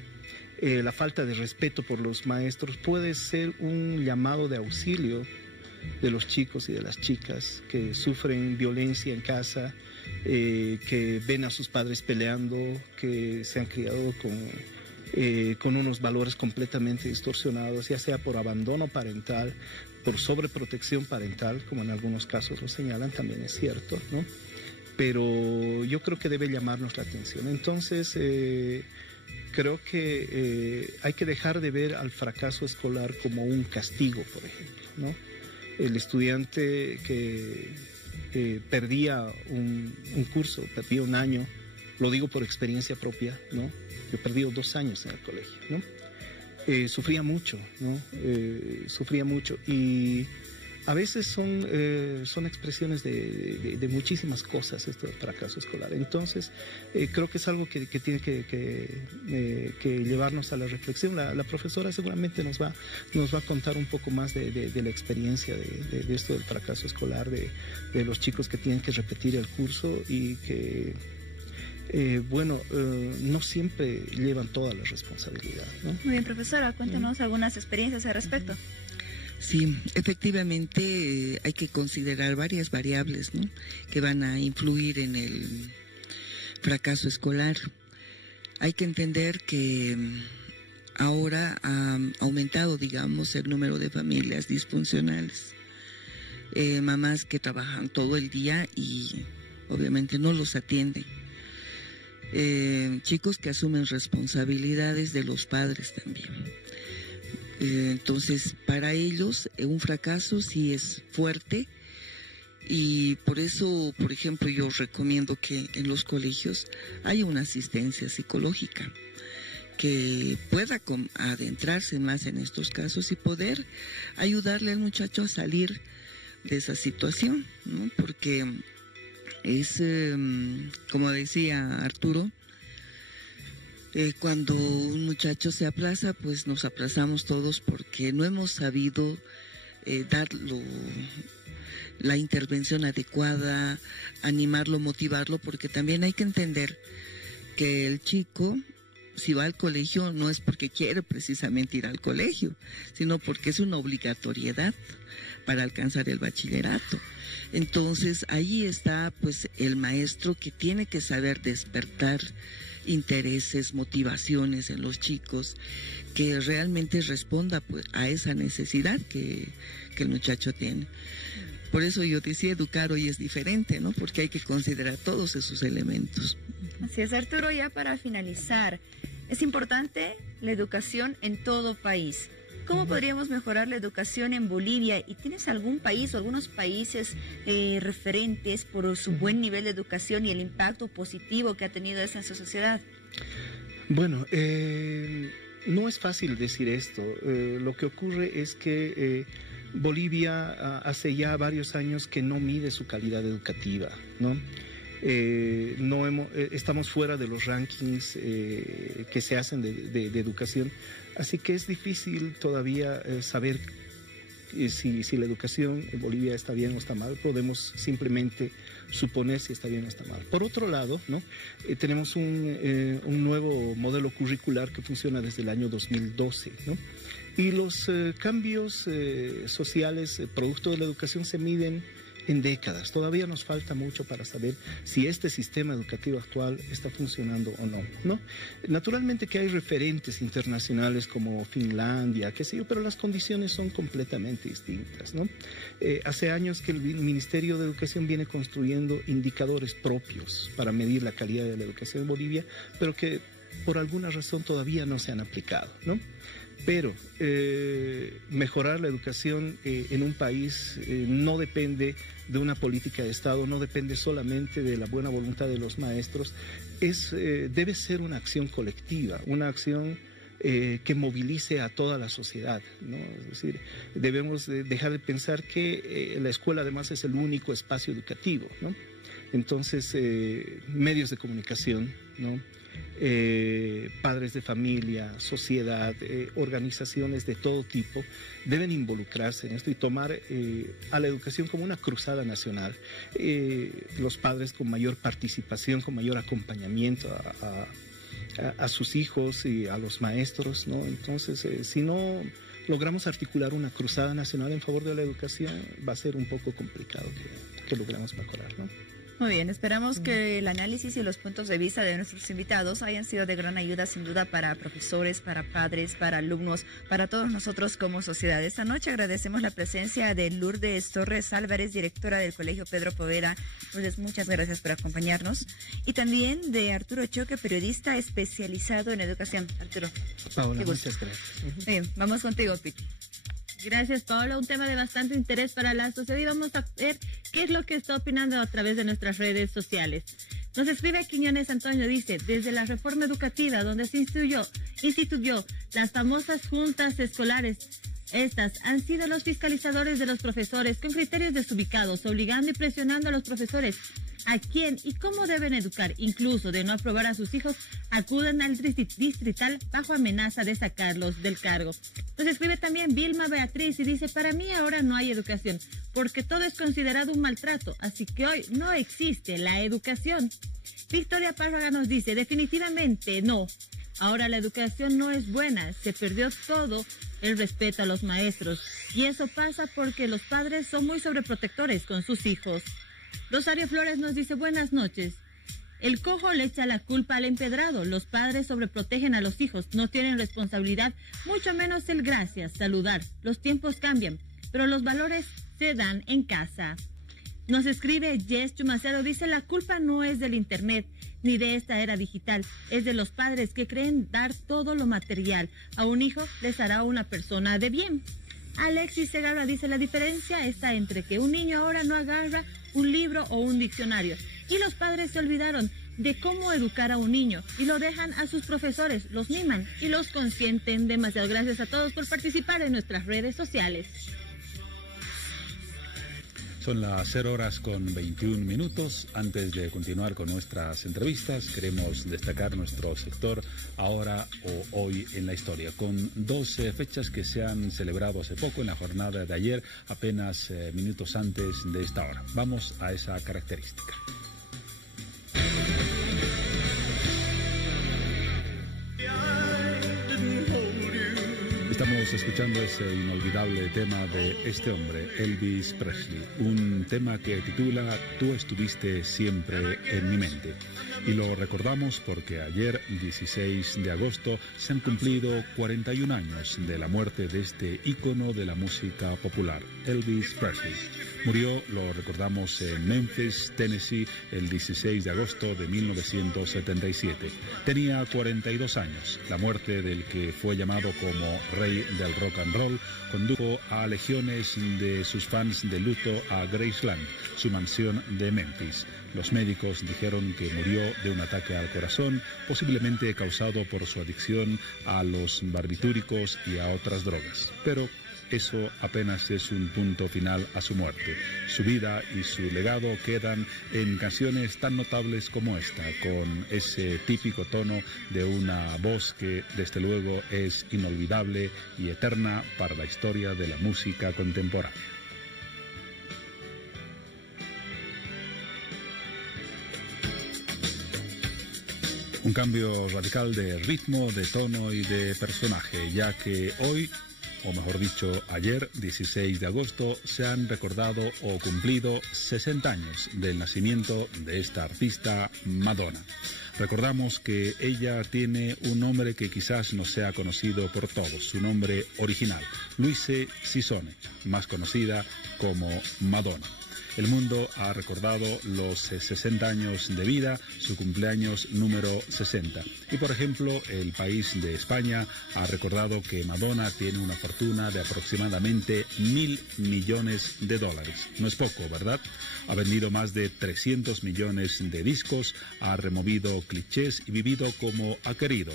la falta de respeto por los maestros puede ser un llamado de auxilio de los chicos y de las chicas que sufren violencia en casa, que ven a sus padres peleando, que se han criado con unos valores completamente distorsionados, ya sea por abandono parental, por sobreprotección parental, como en algunos casos lo señalan, también es cierto, ¿no? Pero yo creo que debe llamarnos la atención. Entonces, creo que hay que dejar de ver al fracaso escolar como un castigo, por ejemplo, ¿no? El estudiante que perdía un curso, perdía un año, lo digo por experiencia propia, ¿no? Yo perdí 2 años en el colegio, ¿no? Sufría mucho, ¿no? Sufría mucho, y a veces son expresiones de muchísimas cosas esto del fracaso escolar. Entonces, creo que es algo que tiene que llevarnos a la reflexión. La profesora seguramente nos va a contar un poco más de la experiencia de esto del fracaso escolar, de los chicos que tienen que repetir el curso y que no siempre llevan toda la responsabilidad, ¿no? Muy bien, profesora, cuéntanos algunas experiencias al respecto. Sí, efectivamente hay que considerar varias variables, ¿no?, que van a influir en el fracaso escolar. Hay que entender que ahora ha aumentado, digamos, el número de familias disfuncionales, mamás que trabajan todo el día y obviamente no los atienden, chicos que asumen responsabilidades de los padres también. Entonces, para ellos un fracaso sí es fuerte, y por eso, por ejemplo, yo recomiendo que en los colegios haya una asistencia psicológica que pueda adentrarse más en estos casos y poder ayudarle al muchacho a salir de esa situación, ¿no? Porque es, como decía Arturo, cuando un muchacho se aplaza, pues nos aplazamos todos porque no hemos sabido dar la intervención adecuada, animarlo, motivarlo, porque también hay que entender que el chico, si va al colegio, no es porque quiere precisamente ir al colegio, sino porque es una obligatoriedad para alcanzar el bachillerato. Entonces, ahí está pues el maestro, que tiene que saber despertar intereses, motivaciones en los chicos, que realmente responda pues a esa necesidad que el muchacho tiene. Por eso yo decía, educar hoy es diferente, ¿no? Porque hay que considerar todos esos elementos. Así es, Arturo, ya para finalizar, es importante la educación en todo país. ¿Cómo podríamos mejorar la educación en Bolivia? ¿Y tienes algún país o algunos países referentes por su buen nivel de educación y el impacto positivo que ha tenido esa en su sociedad? Bueno, no es fácil decir esto. Lo que ocurre es que Bolivia hace ya varios años que no mide su calidad educativa, ¿no? Estamos fuera de los rankings que se hacen de educación, así que es difícil todavía saber si la educación en Bolivia está bien o está mal. Podemos simplemente suponer si está bien o está mal. Por otro lado, ¿no? Tenemos un nuevo modelo curricular que funciona desde el año 2012, ¿no? Y los cambios sociales producto de la educación se miden en décadas. Todavía nos falta mucho para saber si este sistema educativo actual está funcionando o no, ¿no? Naturalmente que hay referentes internacionales como Finlandia, qué sé yo, pero las condiciones son completamente distintas, ¿no? Hace años que el Ministerio de Educación viene construyendo indicadores propios para medir la calidad de la educación en Bolivia, pero que por alguna razón todavía no se han aplicado, ¿no? Pero mejorar la educación en un país no depende de una política de Estado, no depende solamente de la buena voluntad de los maestros, debe ser una acción colectiva, una acción que movilice a toda la sociedad, ¿no? Es decir, debemos dejar de pensar que la escuela además es el único espacio educativo, ¿no? Entonces, medios de comunicación, ¿no? Padres de familia, sociedad, organizaciones de todo tipo deben involucrarse en esto y tomar a la educación como una cruzada nacional. Los padres con mayor participación, con mayor acompañamiento a sus hijos y a los maestros, ¿no? Entonces, si no logramos articular una cruzada nacional en favor de la educación, va a ser un poco complicado que logremos mejorar, ¿no? Muy bien, esperamos que el análisis y los puntos de vista de nuestros invitados hayan sido de gran ayuda, sin duda, para profesores, para padres, para alumnos, para todos nosotros como sociedad. Esta noche agradecemos la presencia de Lourdes Torres Álvarez, directora del Colegio Pedro Poveda. Lourdes, muchas gracias por acompañarnos. Y también de Arturo Choque, periodista especializado en educación. Arturo. Paola, muchas gracias. Bien, vamos contigo, Piti. Gracias, Paola. Un tema de bastante interés para la sociedad y vamos a ver qué es lo que está opinando a través de nuestras redes sociales. Nos escribe Quiñones Antonio, dice, desde la reforma educativa donde se instituyó las famosas juntas escolares, estas han sido los fiscalizadores de los profesores con criterios desubicados, obligando y presionando a los profesores a quién y cómo deben educar, incluso de no aprobar a sus hijos, acuden al distrital bajo amenaza de sacarlos del cargo. Nos escribe también Vilma Beatriz y dice, para mí ahora no hay educación, porque todo es considerado un maltrato, así que hoy no existe la educación. Victoria Párraga nos dice, definitivamente no. Ahora la educación no es buena, se perdió todo el respeto a los maestros. Y eso pasa porque los padres son muy sobreprotectores con sus hijos. Rosario Flores nos dice, buenas noches. El cojo le echa la culpa al empedrado. Los padres sobreprotegen a los hijos, no tienen responsabilidad, mucho menos el gracias, saludar. Los tiempos cambian, pero los valores se dan en casa. Nos escribe Jess Chumacero, dice, la culpa no es del internet ni de esta era digital, es de los padres que creen dar todo lo material. A un hijo les hará una persona de bien. Alexis Segarra dice, la diferencia está entre que un niño ahora no agarra un libro o un diccionario y los padres se olvidaron de cómo educar a un niño y lo dejan a sus profesores, los miman y los consienten demasiado. Gracias a todos por participar en nuestras redes sociales. Son las 0:21. Antes de continuar con nuestras entrevistas, queremos destacar nuestro sector ahora o hoy en la historia, con 12 fechas que se han celebrado hace poco en la jornada de ayer, apenas minutos antes de esta hora. Vamos a esa característica. Estamos escuchando ese inolvidable tema de este hombre, Elvis Presley, un tema que titula Tú estuviste siempre en mi mente. Y lo recordamos porque ayer, 16 de agosto, se han cumplido 41 años de la muerte de este ícono de la música popular, Elvis Presley. Murió, lo recordamos, en Memphis, Tennessee, el 16 de agosto de 1977. Tenía 42 años. La muerte del que fue llamado como rey del rock and roll condujo a legiones de sus fans de luto a Graceland, su mansión de Memphis. Los médicos dijeron que murió de un ataque al corazón, posiblemente causado por su adicción a los barbitúricos y a otras drogas. Pero eso apenas es un punto final a su muerte. Su vida y su legado quedan en canciones tan notables como esta, con ese típico tono de una voz que desde luego es inolvidable y eterna para la historia de la música contemporánea. Un cambio radical de ritmo, de tono y de personaje, ya que hoy, o mejor dicho, ayer, 16 de agosto, se han recordado o cumplido 60 años del nacimiento de esta artista, Madonna. Recordamos que ella tiene un nombre que quizás no sea conocido por todos, su nombre original, Louise Sisone, más conocida como Madonna. El mundo ha recordado los 60 años de vida, su cumpleaños número 60. Y, por ejemplo, el país de España ha recordado que Madonna tiene una fortuna de aproximadamente 1.000 millones de dólares. No es poco, ¿verdad? Ha vendido más de 300 millones de discos, ha removido clichés y vivido como ha querido.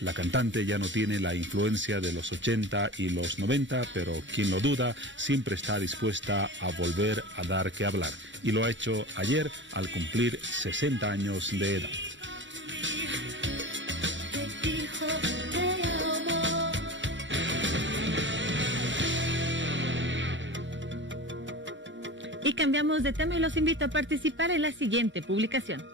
La cantante ya no tiene la influencia de los 80 y los 90, pero quien lo duda siempre está dispuesta a volver a dar que hablar. Y lo ha hecho ayer al cumplir 60 años de edad. Y cambiamos de tema y los invito a participar en la siguiente publicación.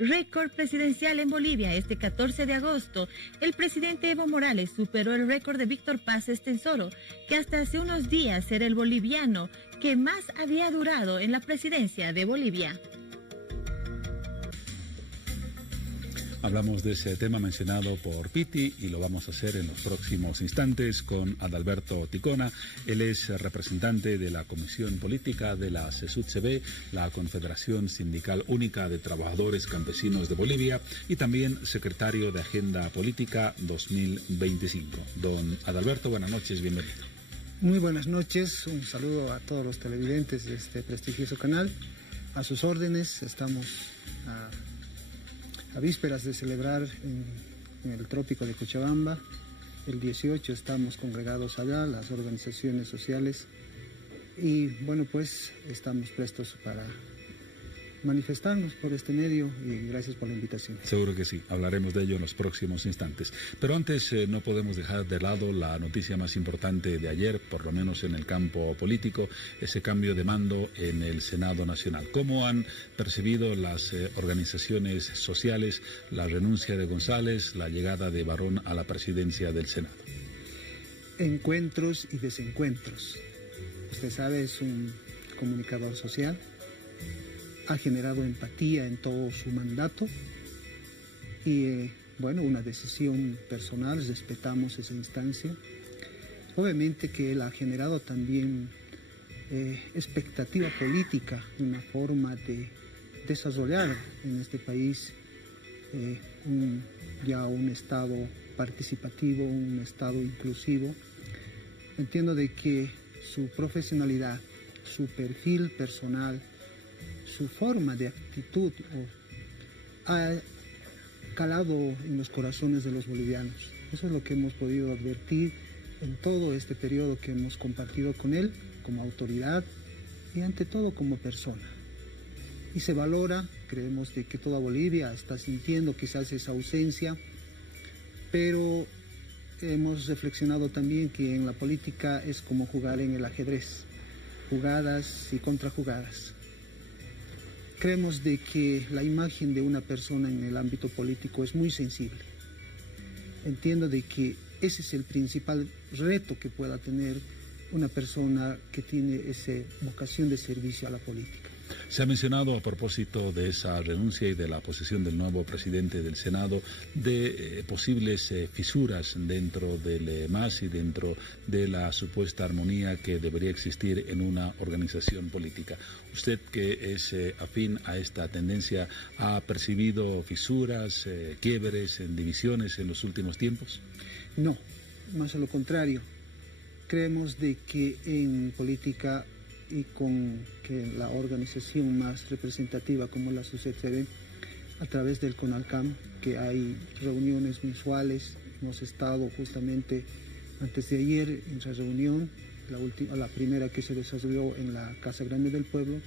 Récord presidencial en Bolivia. Este 14 de agosto, el presidente Evo Morales superó el récord de Víctor Paz Estenssoro, que hasta hace unos días era el boliviano que más había durado en la presidencia de Bolivia. Hablamos de ese tema mencionado por Piti y lo vamos a hacer en los próximos instantes con Adalberto Ticona. Él es representante de la Comisión Política de la CESUD-CB, la Confederación Sindical Única de Trabajadores Campesinos de Bolivia, y también secretario de Agenda Política 2025. Don Adalberto, buenas noches, bienvenido. Muy buenas noches, un saludo a todos los televidentes de este prestigioso canal. A sus órdenes, estamos a vísperas de celebrar en el trópico de Cochabamba. El 18 estamos congregados allá, las organizaciones sociales, y bueno, pues estamos prestos para manifestarnos por este medio, y gracias por la invitación. Seguro que sí, hablaremos de ello en los próximos instantes. Pero antes no podemos dejar de lado la noticia más importante de ayer, por lo menos en el campo político, ese cambio de mando en el Senado Nacional. ¿Cómo han percibido las organizaciones sociales la renuncia de González, la llegada de Barón a la presidencia del Senado? Encuentros y desencuentros. Usted sabe, es un comunicador social. Ha generado empatía en todo su mandato y, bueno, una decisión personal, respetamos esa instancia. Obviamente que él ha generado también expectativa política, una forma de desarrollar en este país ya un Estado participativo, un Estado inclusivo. Entiendo de que su profesionalidad, su perfil personal, su forma de actitud ha calado en los corazones de los bolivianos. Eso es lo que hemos podido advertir en todo este periodo que hemos compartido con él como autoridad y ante todo como persona. Y se valora, creemos de que toda Bolivia está sintiendo quizás esa ausencia, pero hemos reflexionado también que en la política es como jugar en el ajedrez, jugadas y contrajugadas. Creemos de que la imagen de una persona en el ámbito político es muy sensible. Entiendo de que ese es el principal reto que pueda tener una persona que tiene esa vocación de servicio a la política. Se ha mencionado a propósito de esa renuncia y de la posesión del nuevo presidente del Senado de posibles fisuras dentro del MAS y dentro de la supuesta armonía que debería existir en una organización política. Usted, que es afín a esta tendencia, ¿ha percibido fisuras, quiebres, divisiones en los últimos tiempos? No, más a lo contrario. Creemos de que en política y con que la organización más representativa como la SUSEPCB, a través del CONALCAM, que hay reuniones mensuales, hemos estado justamente antes de ayer en esa reunión, la primera que se desarrolló en la Casa Grande del Pueblo.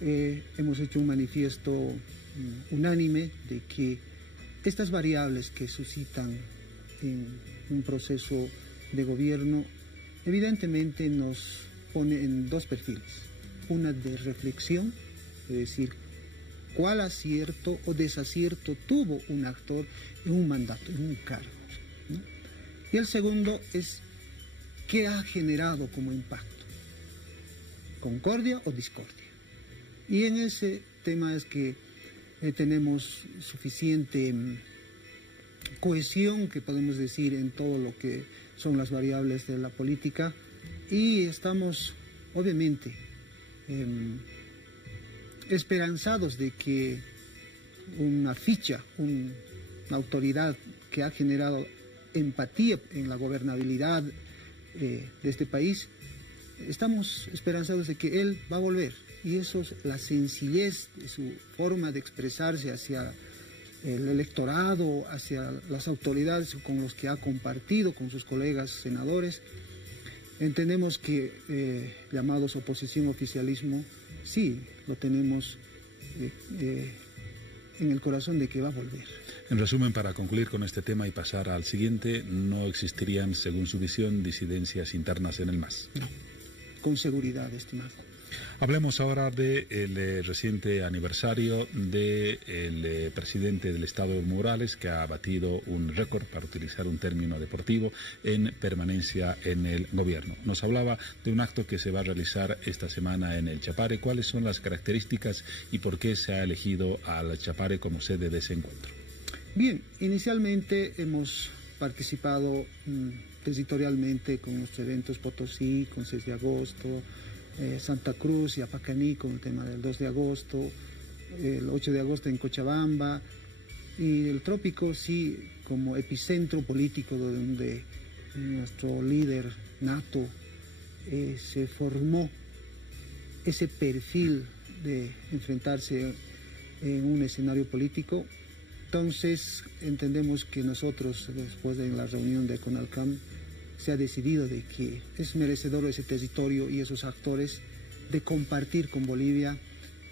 Hemos hecho un manifiesto unánime de que estas variables que suscitan en un proceso de gobierno evidentemente nos pone en dos perfiles: una de reflexión, es decir, cuál acierto o desacierto tuvo un actor en un mandato, en un cargo, ¿no? Y el segundo es qué ha generado como impacto, concordia o discordia. Y en ese tema es que tenemos suficiente cohesión, que podemos decir, en todo lo que son las variables de la política, y estamos obviamente esperanzados de que una ficha, una autoridad que ha generado empatía en la gobernabilidad de este país, estamos esperanzados de que él va a volver, y eso es la sencillez de su forma de expresarse hacia el electorado, hacia las autoridades con los que ha compartido con sus colegas senadores. Entendemos que llamados oposición, oficialismo, sí lo tenemos en el corazón de que va a volver. En resumen, para concluir con este tema y pasar al siguiente, no existirían, según su visión, disidencias internas en el MAS. No, con seguridad, estimado. Hablemos ahora del reciente aniversario del presidente del Estado, Evo Morales, que ha batido un récord, para utilizar un término deportivo, en permanencia en el gobierno. Nos hablaba de un acto que se va a realizar esta semana en el Chapare. ¿Cuáles son las características y por qué se ha elegido al Chapare como sede de ese encuentro? Bien, inicialmente hemos participado territorialmente con los eventos Potosí, con 6 de agosto, Santa Cruz y Apacaní con el tema del 2 de agosto, el 8 de agosto en Cochabamba, y el Trópico sí como epicentro político donde nuestro líder nato se formó ese perfil de enfrentarse en un escenario político. Entonces entendemos que nosotros, después de la reunión de CONALCAM, se ha decidido de que es merecedor ese territorio y esos actores de compartir con Bolivia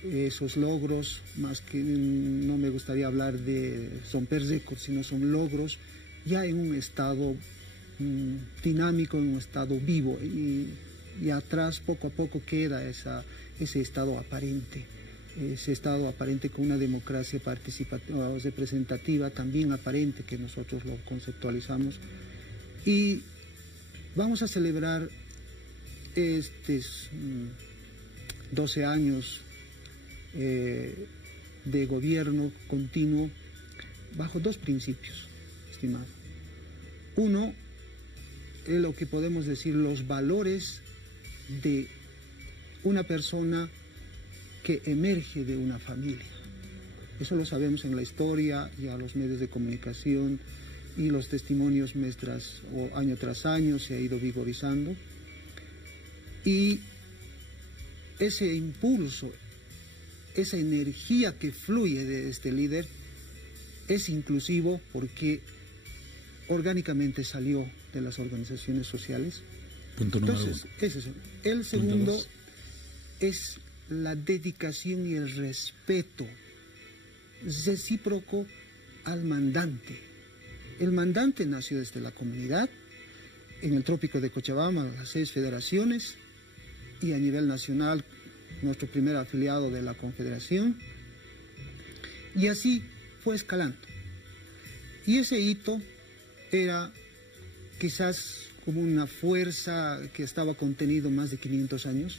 esos logros, más que no me gustaría hablar de romper récords, sino son logros ya en un estado dinámico, en un estado vivo, y atrás poco a poco queda ese estado aparente. Ese estado aparente con una democracia participativa, representativa, también aparente, que nosotros lo conceptualizamos. Y vamos a celebrar estos 12 años de gobierno continuo bajo 2 principios, estimado. Uno es lo que podemos decir los valores de una persona que emerge de una familia. Eso lo sabemos en la historia y a los medios de comunicación, y los testimonios mes o año tras año se ha ido vigorizando. Y ese impulso, esa energía que fluye de este líder es inclusivo porque orgánicamente salió de las organizaciones sociales. Punto número 1. Entonces, ese es el segundo, es la dedicación y el respeto recíproco al mandante. El mandante nació desde la comunidad, en el Trópico de Cochabamba, las 6 federaciones, y a nivel nacional, nuestro primer afiliado de la Confederación, y así fue escalando. Y ese hito era quizás como una fuerza que estaba contenido más de 500 años,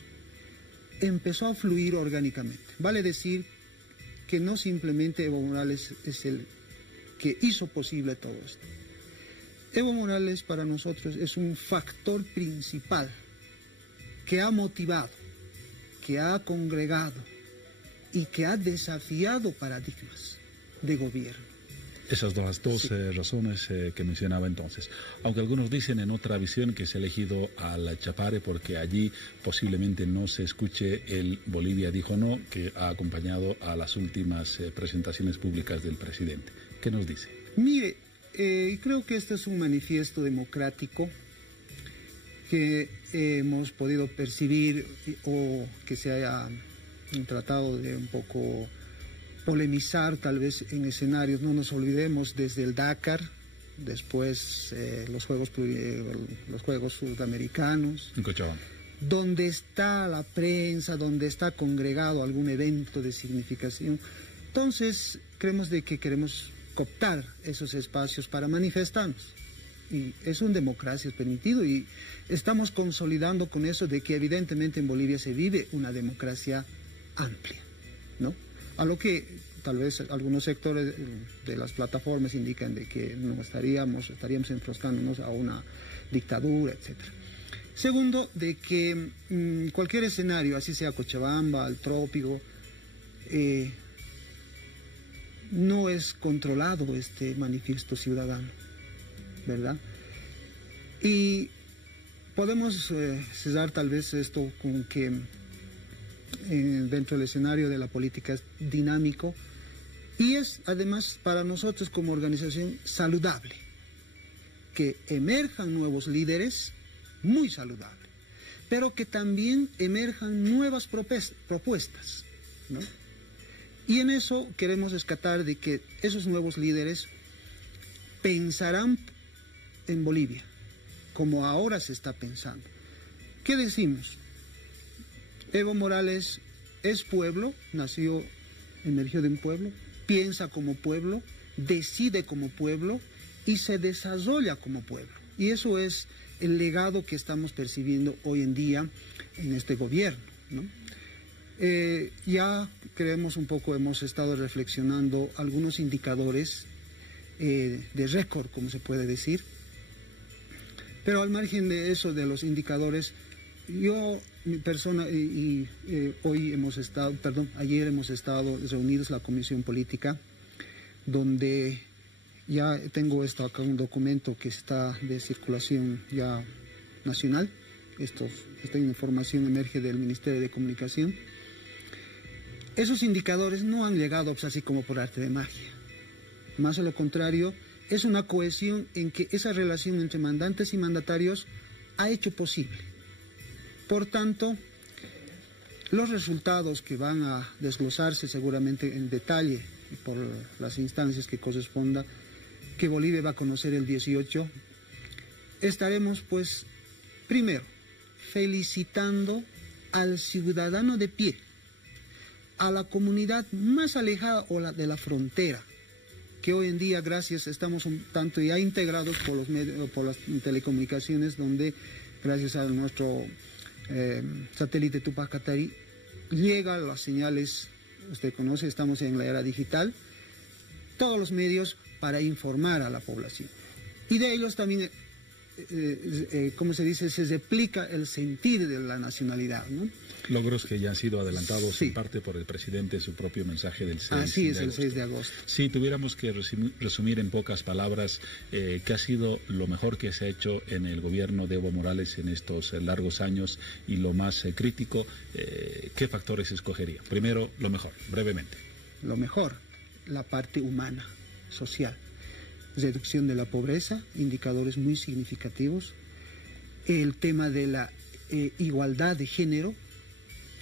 empezó a fluir orgánicamente. Vale decir que no simplemente Evo Morales es el que hizo posible todo esto. Evo Morales para nosotros es un factor principal que ha motivado, que ha congregado y que ha desafiado paradigmas de gobierno. Esas las dos Sí. razones que mencionaba entonces. Aunque algunos dicen en otra visión que se ha elegido al Chapare porque allí posiblemente no se escuche el Bolivia dijo no, que ha acompañado a las últimas presentaciones públicas del presidente. ¿Qué nos dice? Mire, creo que este es un manifiesto democrático que hemos podido percibir o que se haya tratado de un poco polemizar tal vez en escenarios. No nos olvidemos desde el Dakar, después los Juegos Sudamericanos, En Cochabamba. donde está la prensa, donde está congregado algún evento de significación. Entonces, creemos de que queremos cooptar esos espacios para manifestarnos. Y eso en democracia es permitido y estamos consolidando con eso de que evidentemente en Bolivia se vive una democracia amplia, ¿no? A lo que tal vez algunos sectores de las plataformas indican de que no estaríamos enfrascándonos a una dictadura, etcétera. Segundo, de que cualquier escenario, así sea Cochabamba, el trópico, no es controlado este manifiesto ciudadano, ¿verdad? Y podemos cesar tal vez esto con que dentro del escenario de la política es dinámico y es además para nosotros como organización saludable que emerjan nuevos líderes, muy saludable, pero que también emerjan nuevas propuestas, ¿no? Y en eso queremos rescatar de que esos nuevos líderes pensarán en Bolivia, como ahora se está pensando. ¿Qué decimos? Evo Morales es pueblo, emergió de un pueblo, piensa como pueblo, decide como pueblo y se desarrolla como pueblo. Y eso es el legado que estamos percibiendo hoy en día en este gobierno, ¿no? Ya creemos un poco, hemos estado reflexionando algunos indicadores de récord, como se puede decir, pero al margen de eso, de los indicadores, mi persona, ayer hemos estado reunidos la Comisión Política, donde ya tengo acá un documento que está de circulación ya nacional. Esta información emerge del Ministerio de Comunicación. Esos indicadores no han llegado pues, así como por arte de magia. Más a lo contrario, es una cohesión en que esa relación entre mandantes y mandatarios ha hecho posible. Por tanto, los resultados que van a desglosarse seguramente en detalle por las instancias que corresponda, que Bolivia va a conocer el 18, estaremos pues primero felicitando al ciudadano de pie, a la comunidad más alejada o de la frontera, que hoy en día, gracias, estamos un tanto ya integrados por los medios, por las telecomunicaciones, donde gracias a nuestro satélite Tupac Katari llegan las señales, usted conoce, estamos en la era digital, todos los medios para informar a la población. Y de ellos también, como se dice, se replica el sentir de la nacionalidad, ¿no? Logros que ya han sido adelantados en parte por el presidente en su propio mensaje del 6 Así es, de el agosto. 6 de agosto. Si tuviéramos que resumir en pocas palabras qué ha sido lo mejor que se ha hecho en el gobierno de Evo Morales en estos largos años y lo más crítico, ¿qué factores escogería? Primero, lo mejor, brevemente. Lo mejor, la parte humana, social. Reducción de la pobreza, indicadores muy significativos. El tema de la igualdad de género,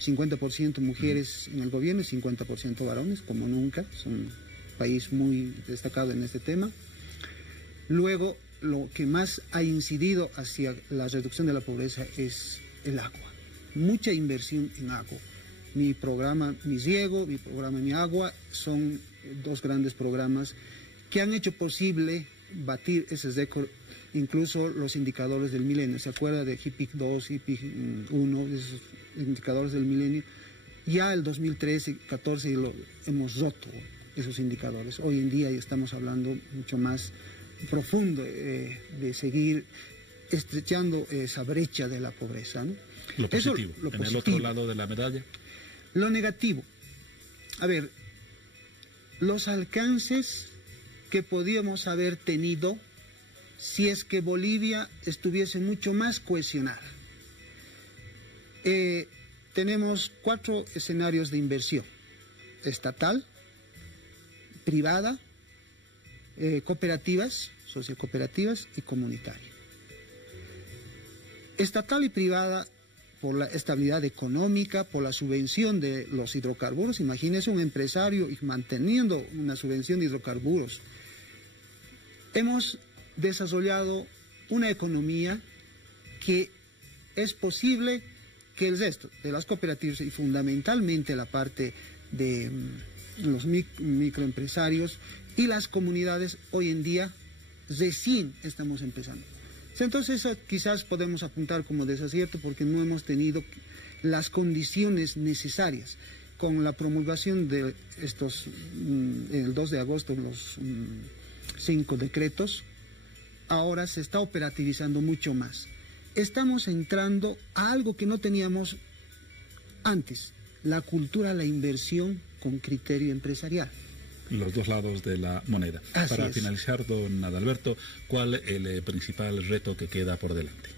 50% mujeres en el gobierno y 50% varones, como nunca. Es un país muy destacado en este tema. Luego, lo que más ha incidido hacia la reducción de la pobreza es el agua. Mucha inversión en agua. Mi programa Mi Riego, mi programa Mi Agua, son dos grandes programas que han hecho posible batir ese récord, incluso los indicadores del milenio. ¿Se acuerda de HIPIC 2, HIPIC 1? indicadores del milenio. Ya el 2013, 14 hemos roto esos indicadores. Hoy en día ya estamos hablando mucho más profundo de seguir estrechando esa brecha de la pobreza, ¿no? Lo positivo. En el otro lado de la medalla. Lo negativo. A ver, los alcances que podíamos haber tenido si es que Bolivia estuviese mucho más cohesionada. Tenemos 4 escenarios de inversión: estatal, privada, cooperativas, sociocooperativas y comunitaria. Estatal y privada por la estabilidad económica, por la subvención de los hidrocarburos. Imagínese un empresario manteniendo una subvención de hidrocarburos. Hemos desarrollado una economía que es posible que el resto de las cooperativas y fundamentalmente la parte de los microempresarios y las comunidades hoy en día recién estamos empezando. Entonces eso quizás podemos apuntar como desacierto porque no hemos tenido las condiciones necesarias. Con la promulgación de estos, el 2 de agosto, los 5 decretos, ahora se está operativizando mucho más. Estamos entrando a algo que no teníamos antes, la cultura, la inversión con criterio empresarial. Los dos lados de la moneda. Para finalizar, don Adalberto, ¿cuál es el principal reto que queda por delante?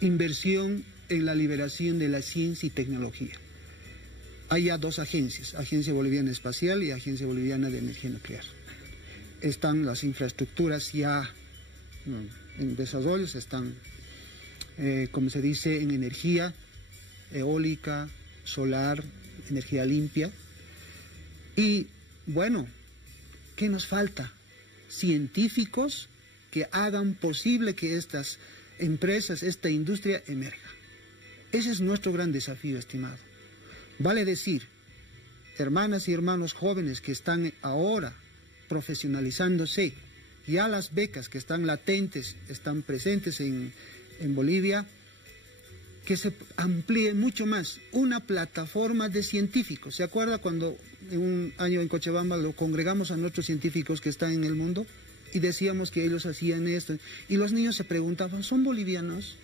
Inversión en la liberación de la ciencia y tecnología. Hay ya 2 agencias, Agencia Boliviana Espacial y Agencia Boliviana de Energía Nuclear. Están las infraestructuras ya en desarrollo, están, como se dice, en energía eólica, solar, energía limpia. Y bueno, ¿qué nos falta? Científicos que hagan posible que estas empresas, esta industria emerja. Ese es nuestro gran desafío, estimado. Vale decir, hermanas y hermanos jóvenes que están ahora profesionalizándose, ya las becas que están latentes, están presentes en Bolivia, que se amplíe mucho más una plataforma de científicos. ¿Se acuerda cuando en un año en Cochabamba lo congregamos a nuestros científicos que están en el mundo y decíamos que ellos hacían esto? Y los niños se preguntaban, ¿son bolivianos?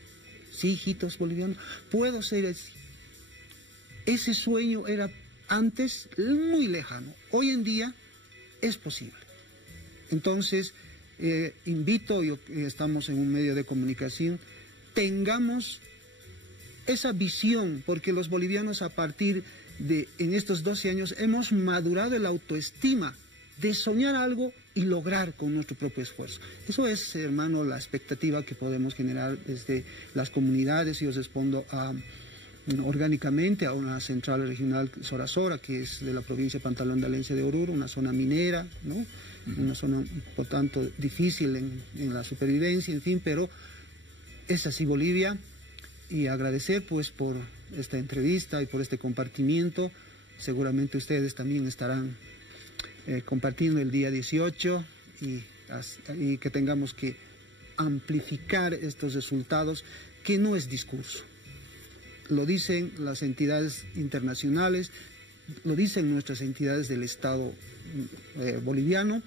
Sí, hijitos, bolivianos. ¿Puedo ser así? Ese sueño era antes muy lejano. Hoy en día es posible. Entonces, invito, estamos en un medio de comunicación, tengamos esa visión, porque los bolivianos a partir de, en estos 12 años, hemos madurado la autoestima de soñar algo y lograr con nuestro propio esfuerzo. Eso es, hermano, la expectativa que podemos generar desde las comunidades. Yo respondo orgánicamente a una central regional Sorasora, que es de la provincia pantalandalense de Oruro, una zona minera, ¿no? Una zona, por tanto, difícil en la supervivencia, en fin, pero es así Bolivia. Y agradecer pues por esta entrevista y por este compartimiento. Seguramente ustedes también estarán compartiendo el día 18 y que tengamos que amplificar estos resultados, que no es discurso. Lo dicen las entidades internacionales, lo dicen nuestras entidades del Estado boliviano,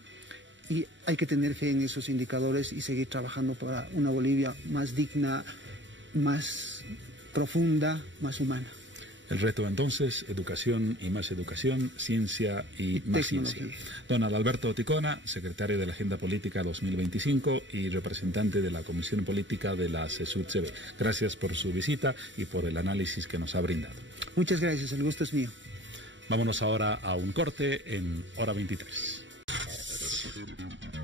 y hay que tener fe en esos indicadores y seguir trabajando para una Bolivia más digna, más profunda, más humana. El reto entonces, educación y más educación, ciencia y más ciencia. Don Adalberto Ticona, secretario de la Agenda Política 2025 y representante de la Comisión Política de la CESUD-CB. Gracias por su visita y por el análisis que nos ha brindado. Muchas gracias, el gusto es mío. Vámonos ahora a un corte en Hora 23.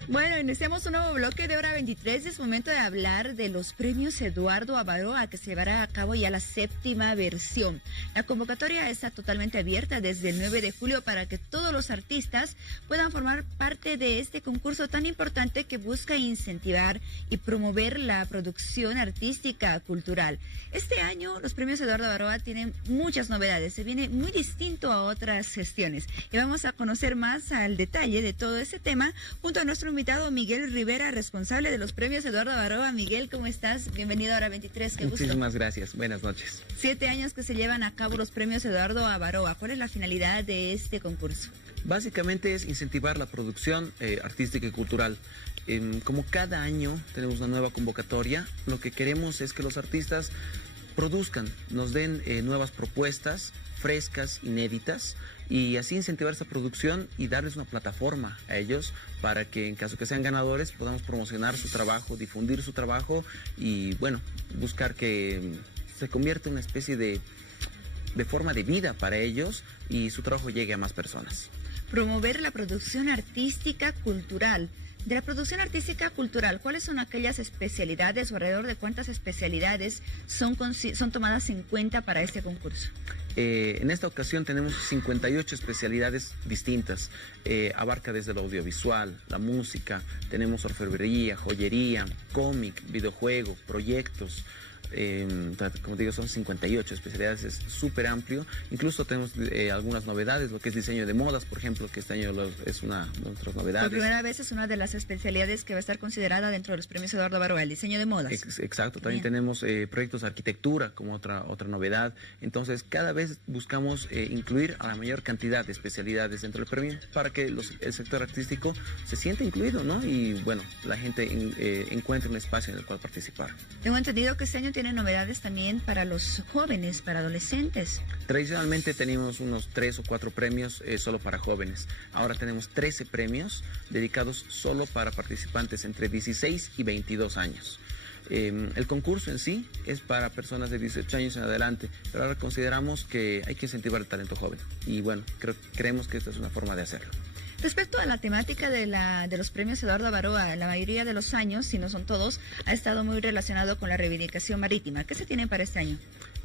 Bueno, iniciamos un nuevo bloque de Hora 23. Es momento de hablar de los premios Eduardo Avaroa, que se llevará a cabo ya la 7ª versión. La convocatoria está totalmente abierta desde el 9 de julio para que todos los artistas puedan formar parte de este concurso tan importante que busca incentivar y promover la producción artística cultural. Este año los premios Eduardo Avaroa tienen muchas novedades, se viene muy distinto a otras gestiones y vamos a conocer más al detalle de todo este tema junto a nuestro invitado Miguel Rivera, responsable de los premios Eduardo Avaroa. Miguel, ¿cómo estás? Bienvenido a Hora 23, qué gusto. Muchísimas gracias, buenas noches. 7 años que se llevan a cabo los premios Eduardo Avaroa. ¿Cuál es la finalidad de este concurso? Básicamente es incentivar la producción artística y cultural. Como cada año tenemos una nueva convocatoria, lo que queremos es que los artistas produzcan, nos den nuevas propuestas frescas, inéditas, y así incentivar esa producción y darles una plataforma a ellos para que en caso que sean ganadores podamos promocionar su trabajo, difundir su trabajo y bueno, buscar que se convierta en una especie de forma de vida para ellos y su trabajo llegue a más personas. Promover la producción artística cultural. De la producción artística cultural, ¿cuáles son aquellas especialidades o alrededor de cuántas especialidades son tomadas en cuenta para este concurso? En esta ocasión tenemos 58 especialidades distintas. Abarca desde lo audiovisual, la música, tenemos orfebrería, joyería, cómic, videojuego, proyectos. Como digo, son 58 especialidades, es súper amplio. Incluso tenemos algunas novedades, lo que es diseño de modas, por ejemplo, que este año es una de nuestras novedades. Por primera vez es una de las especialidades que va a estar considerada dentro de los premios Eduardo Avaroa, el diseño de modas. Exacto, también tenemos proyectos de arquitectura como otra novedad. Entonces, cada vez buscamos incluir a la mayor cantidad de especialidades dentro del premio para que el sector artístico se sienta incluido, ¿no? Y bueno, la gente encuentre un espacio en el cual participar. Tengo entendido que este año tiene novedades también para los jóvenes, para adolescentes. Tradicionalmente teníamos unos 3 o 4 premios solo para jóvenes. Ahora tenemos 13 premios dedicados solo para participantes entre 16 y 22 años. El concurso en sí es para personas de 18 años en adelante, pero ahora consideramos que hay que incentivar el talento joven. Y bueno, creemos que esta es una forma de hacerlo. Respecto a la temática de los premios Eduardo Avaroa, la mayoría de los años, si no son todos, ha estado muy relacionado con la reivindicación marítima. ¿Qué se tiene para este año?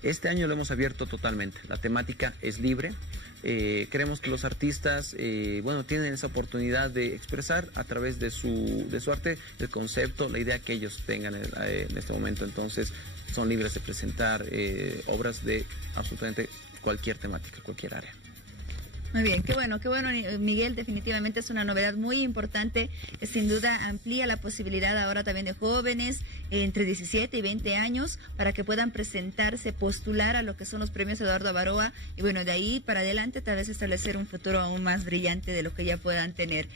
Este año lo hemos abierto totalmente. La temática es libre. Creemos que los artistas, tienen esa oportunidad de expresar a través de su arte el concepto, la idea que ellos tengan en este momento. Entonces, son libres de presentar obras de absolutamente cualquier temática, cualquier área. Muy bien, qué bueno, Miguel, definitivamente es una novedad muy importante, que sin duda amplía la posibilidad ahora también de jóvenes entre 17 y 20 años para que puedan presentarse, postular a lo que son los premios Eduardo Avaroa y bueno, de ahí para adelante tal vez establecer un futuro aún más brillante de lo que ya puedan tener.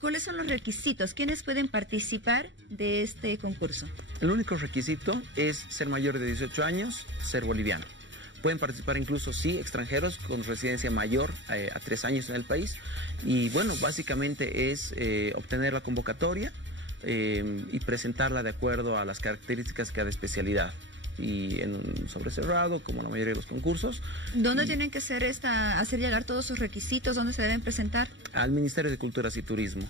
¿Cuáles son los requisitos? ¿Quiénes pueden participar de este concurso? El único requisito es ser mayor de 18 años, ser boliviano. Pueden participar incluso, sí, extranjeros con residencia mayor a 3 años en el país. Y bueno, básicamente es obtener la convocatoria y presentarla de acuerdo a las características de cada especialidad. Y en un sobre cerrado, como la mayoría de los concursos. ¿Dónde tienen que hacer llegar todos esos requisitos? ¿Dónde se deben presentar? Al Ministerio de Culturas y Turismo.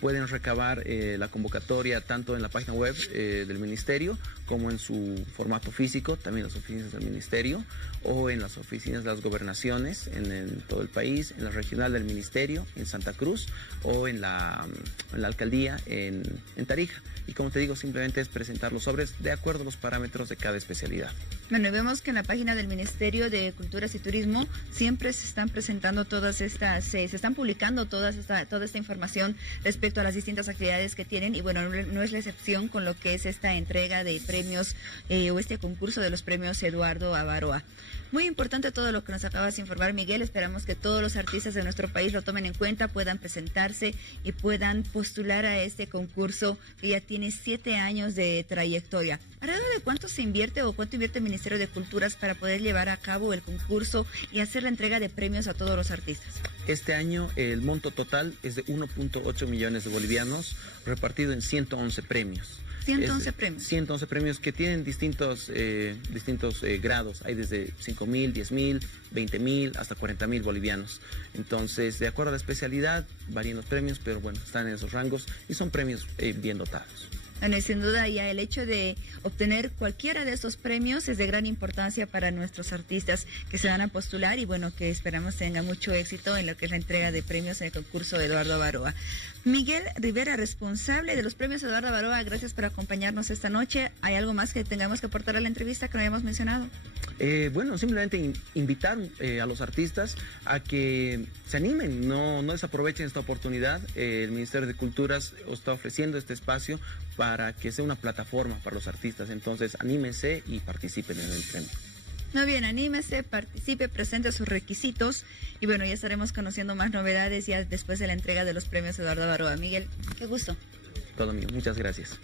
Pueden recabar la convocatoria tanto en la página web del Ministerio como en su formato físico, también en las oficinas del Ministerio o en las oficinas de las gobernaciones en todo el país, en la regional del Ministerio, en Santa Cruz o en la alcaldía en Tarija. Y como te digo, simplemente es presentar los sobres de acuerdo a los parámetros de cada especialidad. Bueno, vemos que en la página del Ministerio de Culturas y Turismo siempre se están presentando se están publicando toda esta información respecto a las distintas actividades que tienen y bueno, no es la excepción con lo que es esta entrega de premios o este concurso de los premios Eduardo Avaroa. Muy importante todo lo que nos acabas de informar, Miguel. Esperamos que todos los artistas de nuestro país lo tomen en cuenta, puedan presentarse y puedan postular a este concurso que ya tiene 7 años de trayectoria. ¿Alrededor de cuánto se invierte o cuánto invierte el Ministerio de Culturas para poder llevar a cabo el concurso y hacer la entrega de premios a todos los artistas? Este año el monto total es de 1.8 millones de bolivianos repartido en 111 premios. 111 premios. 111 premios que tienen distintos grados. Hay desde 5.000, 10.000, 20.000 hasta 40.000 bolivianos. Entonces, de acuerdo a la especialidad, varían los premios, pero bueno, están en esos rangos y son premios bien dotados. Bueno, sin duda ya el hecho de obtener cualquiera de estos premios es de gran importancia para nuestros artistas que se van a postular y bueno, que esperamos tenga mucho éxito en lo que es la entrega de premios en el concurso de Eduardo Avaroa. Miguel Rivera, responsable de los premios Eduardo Avaroa, gracias por acompañarnos esta noche. ¿Hay algo más que tengamos que aportar a la entrevista que no hayamos mencionado? Bueno, simplemente invitar a los artistas a que se animen, no desaprovechen esta oportunidad. El Ministerio de Culturas está ofreciendo este espacio para que sea una plataforma para los artistas. Entonces, anímense y participen en el premio. Muy bien, anímese, participe, presente sus requisitos y bueno, ya estaremos conociendo más novedades ya después de la entrega de los premios Eduardo Baroa. Miguel, qué gusto. Todo mío, muchas gracias.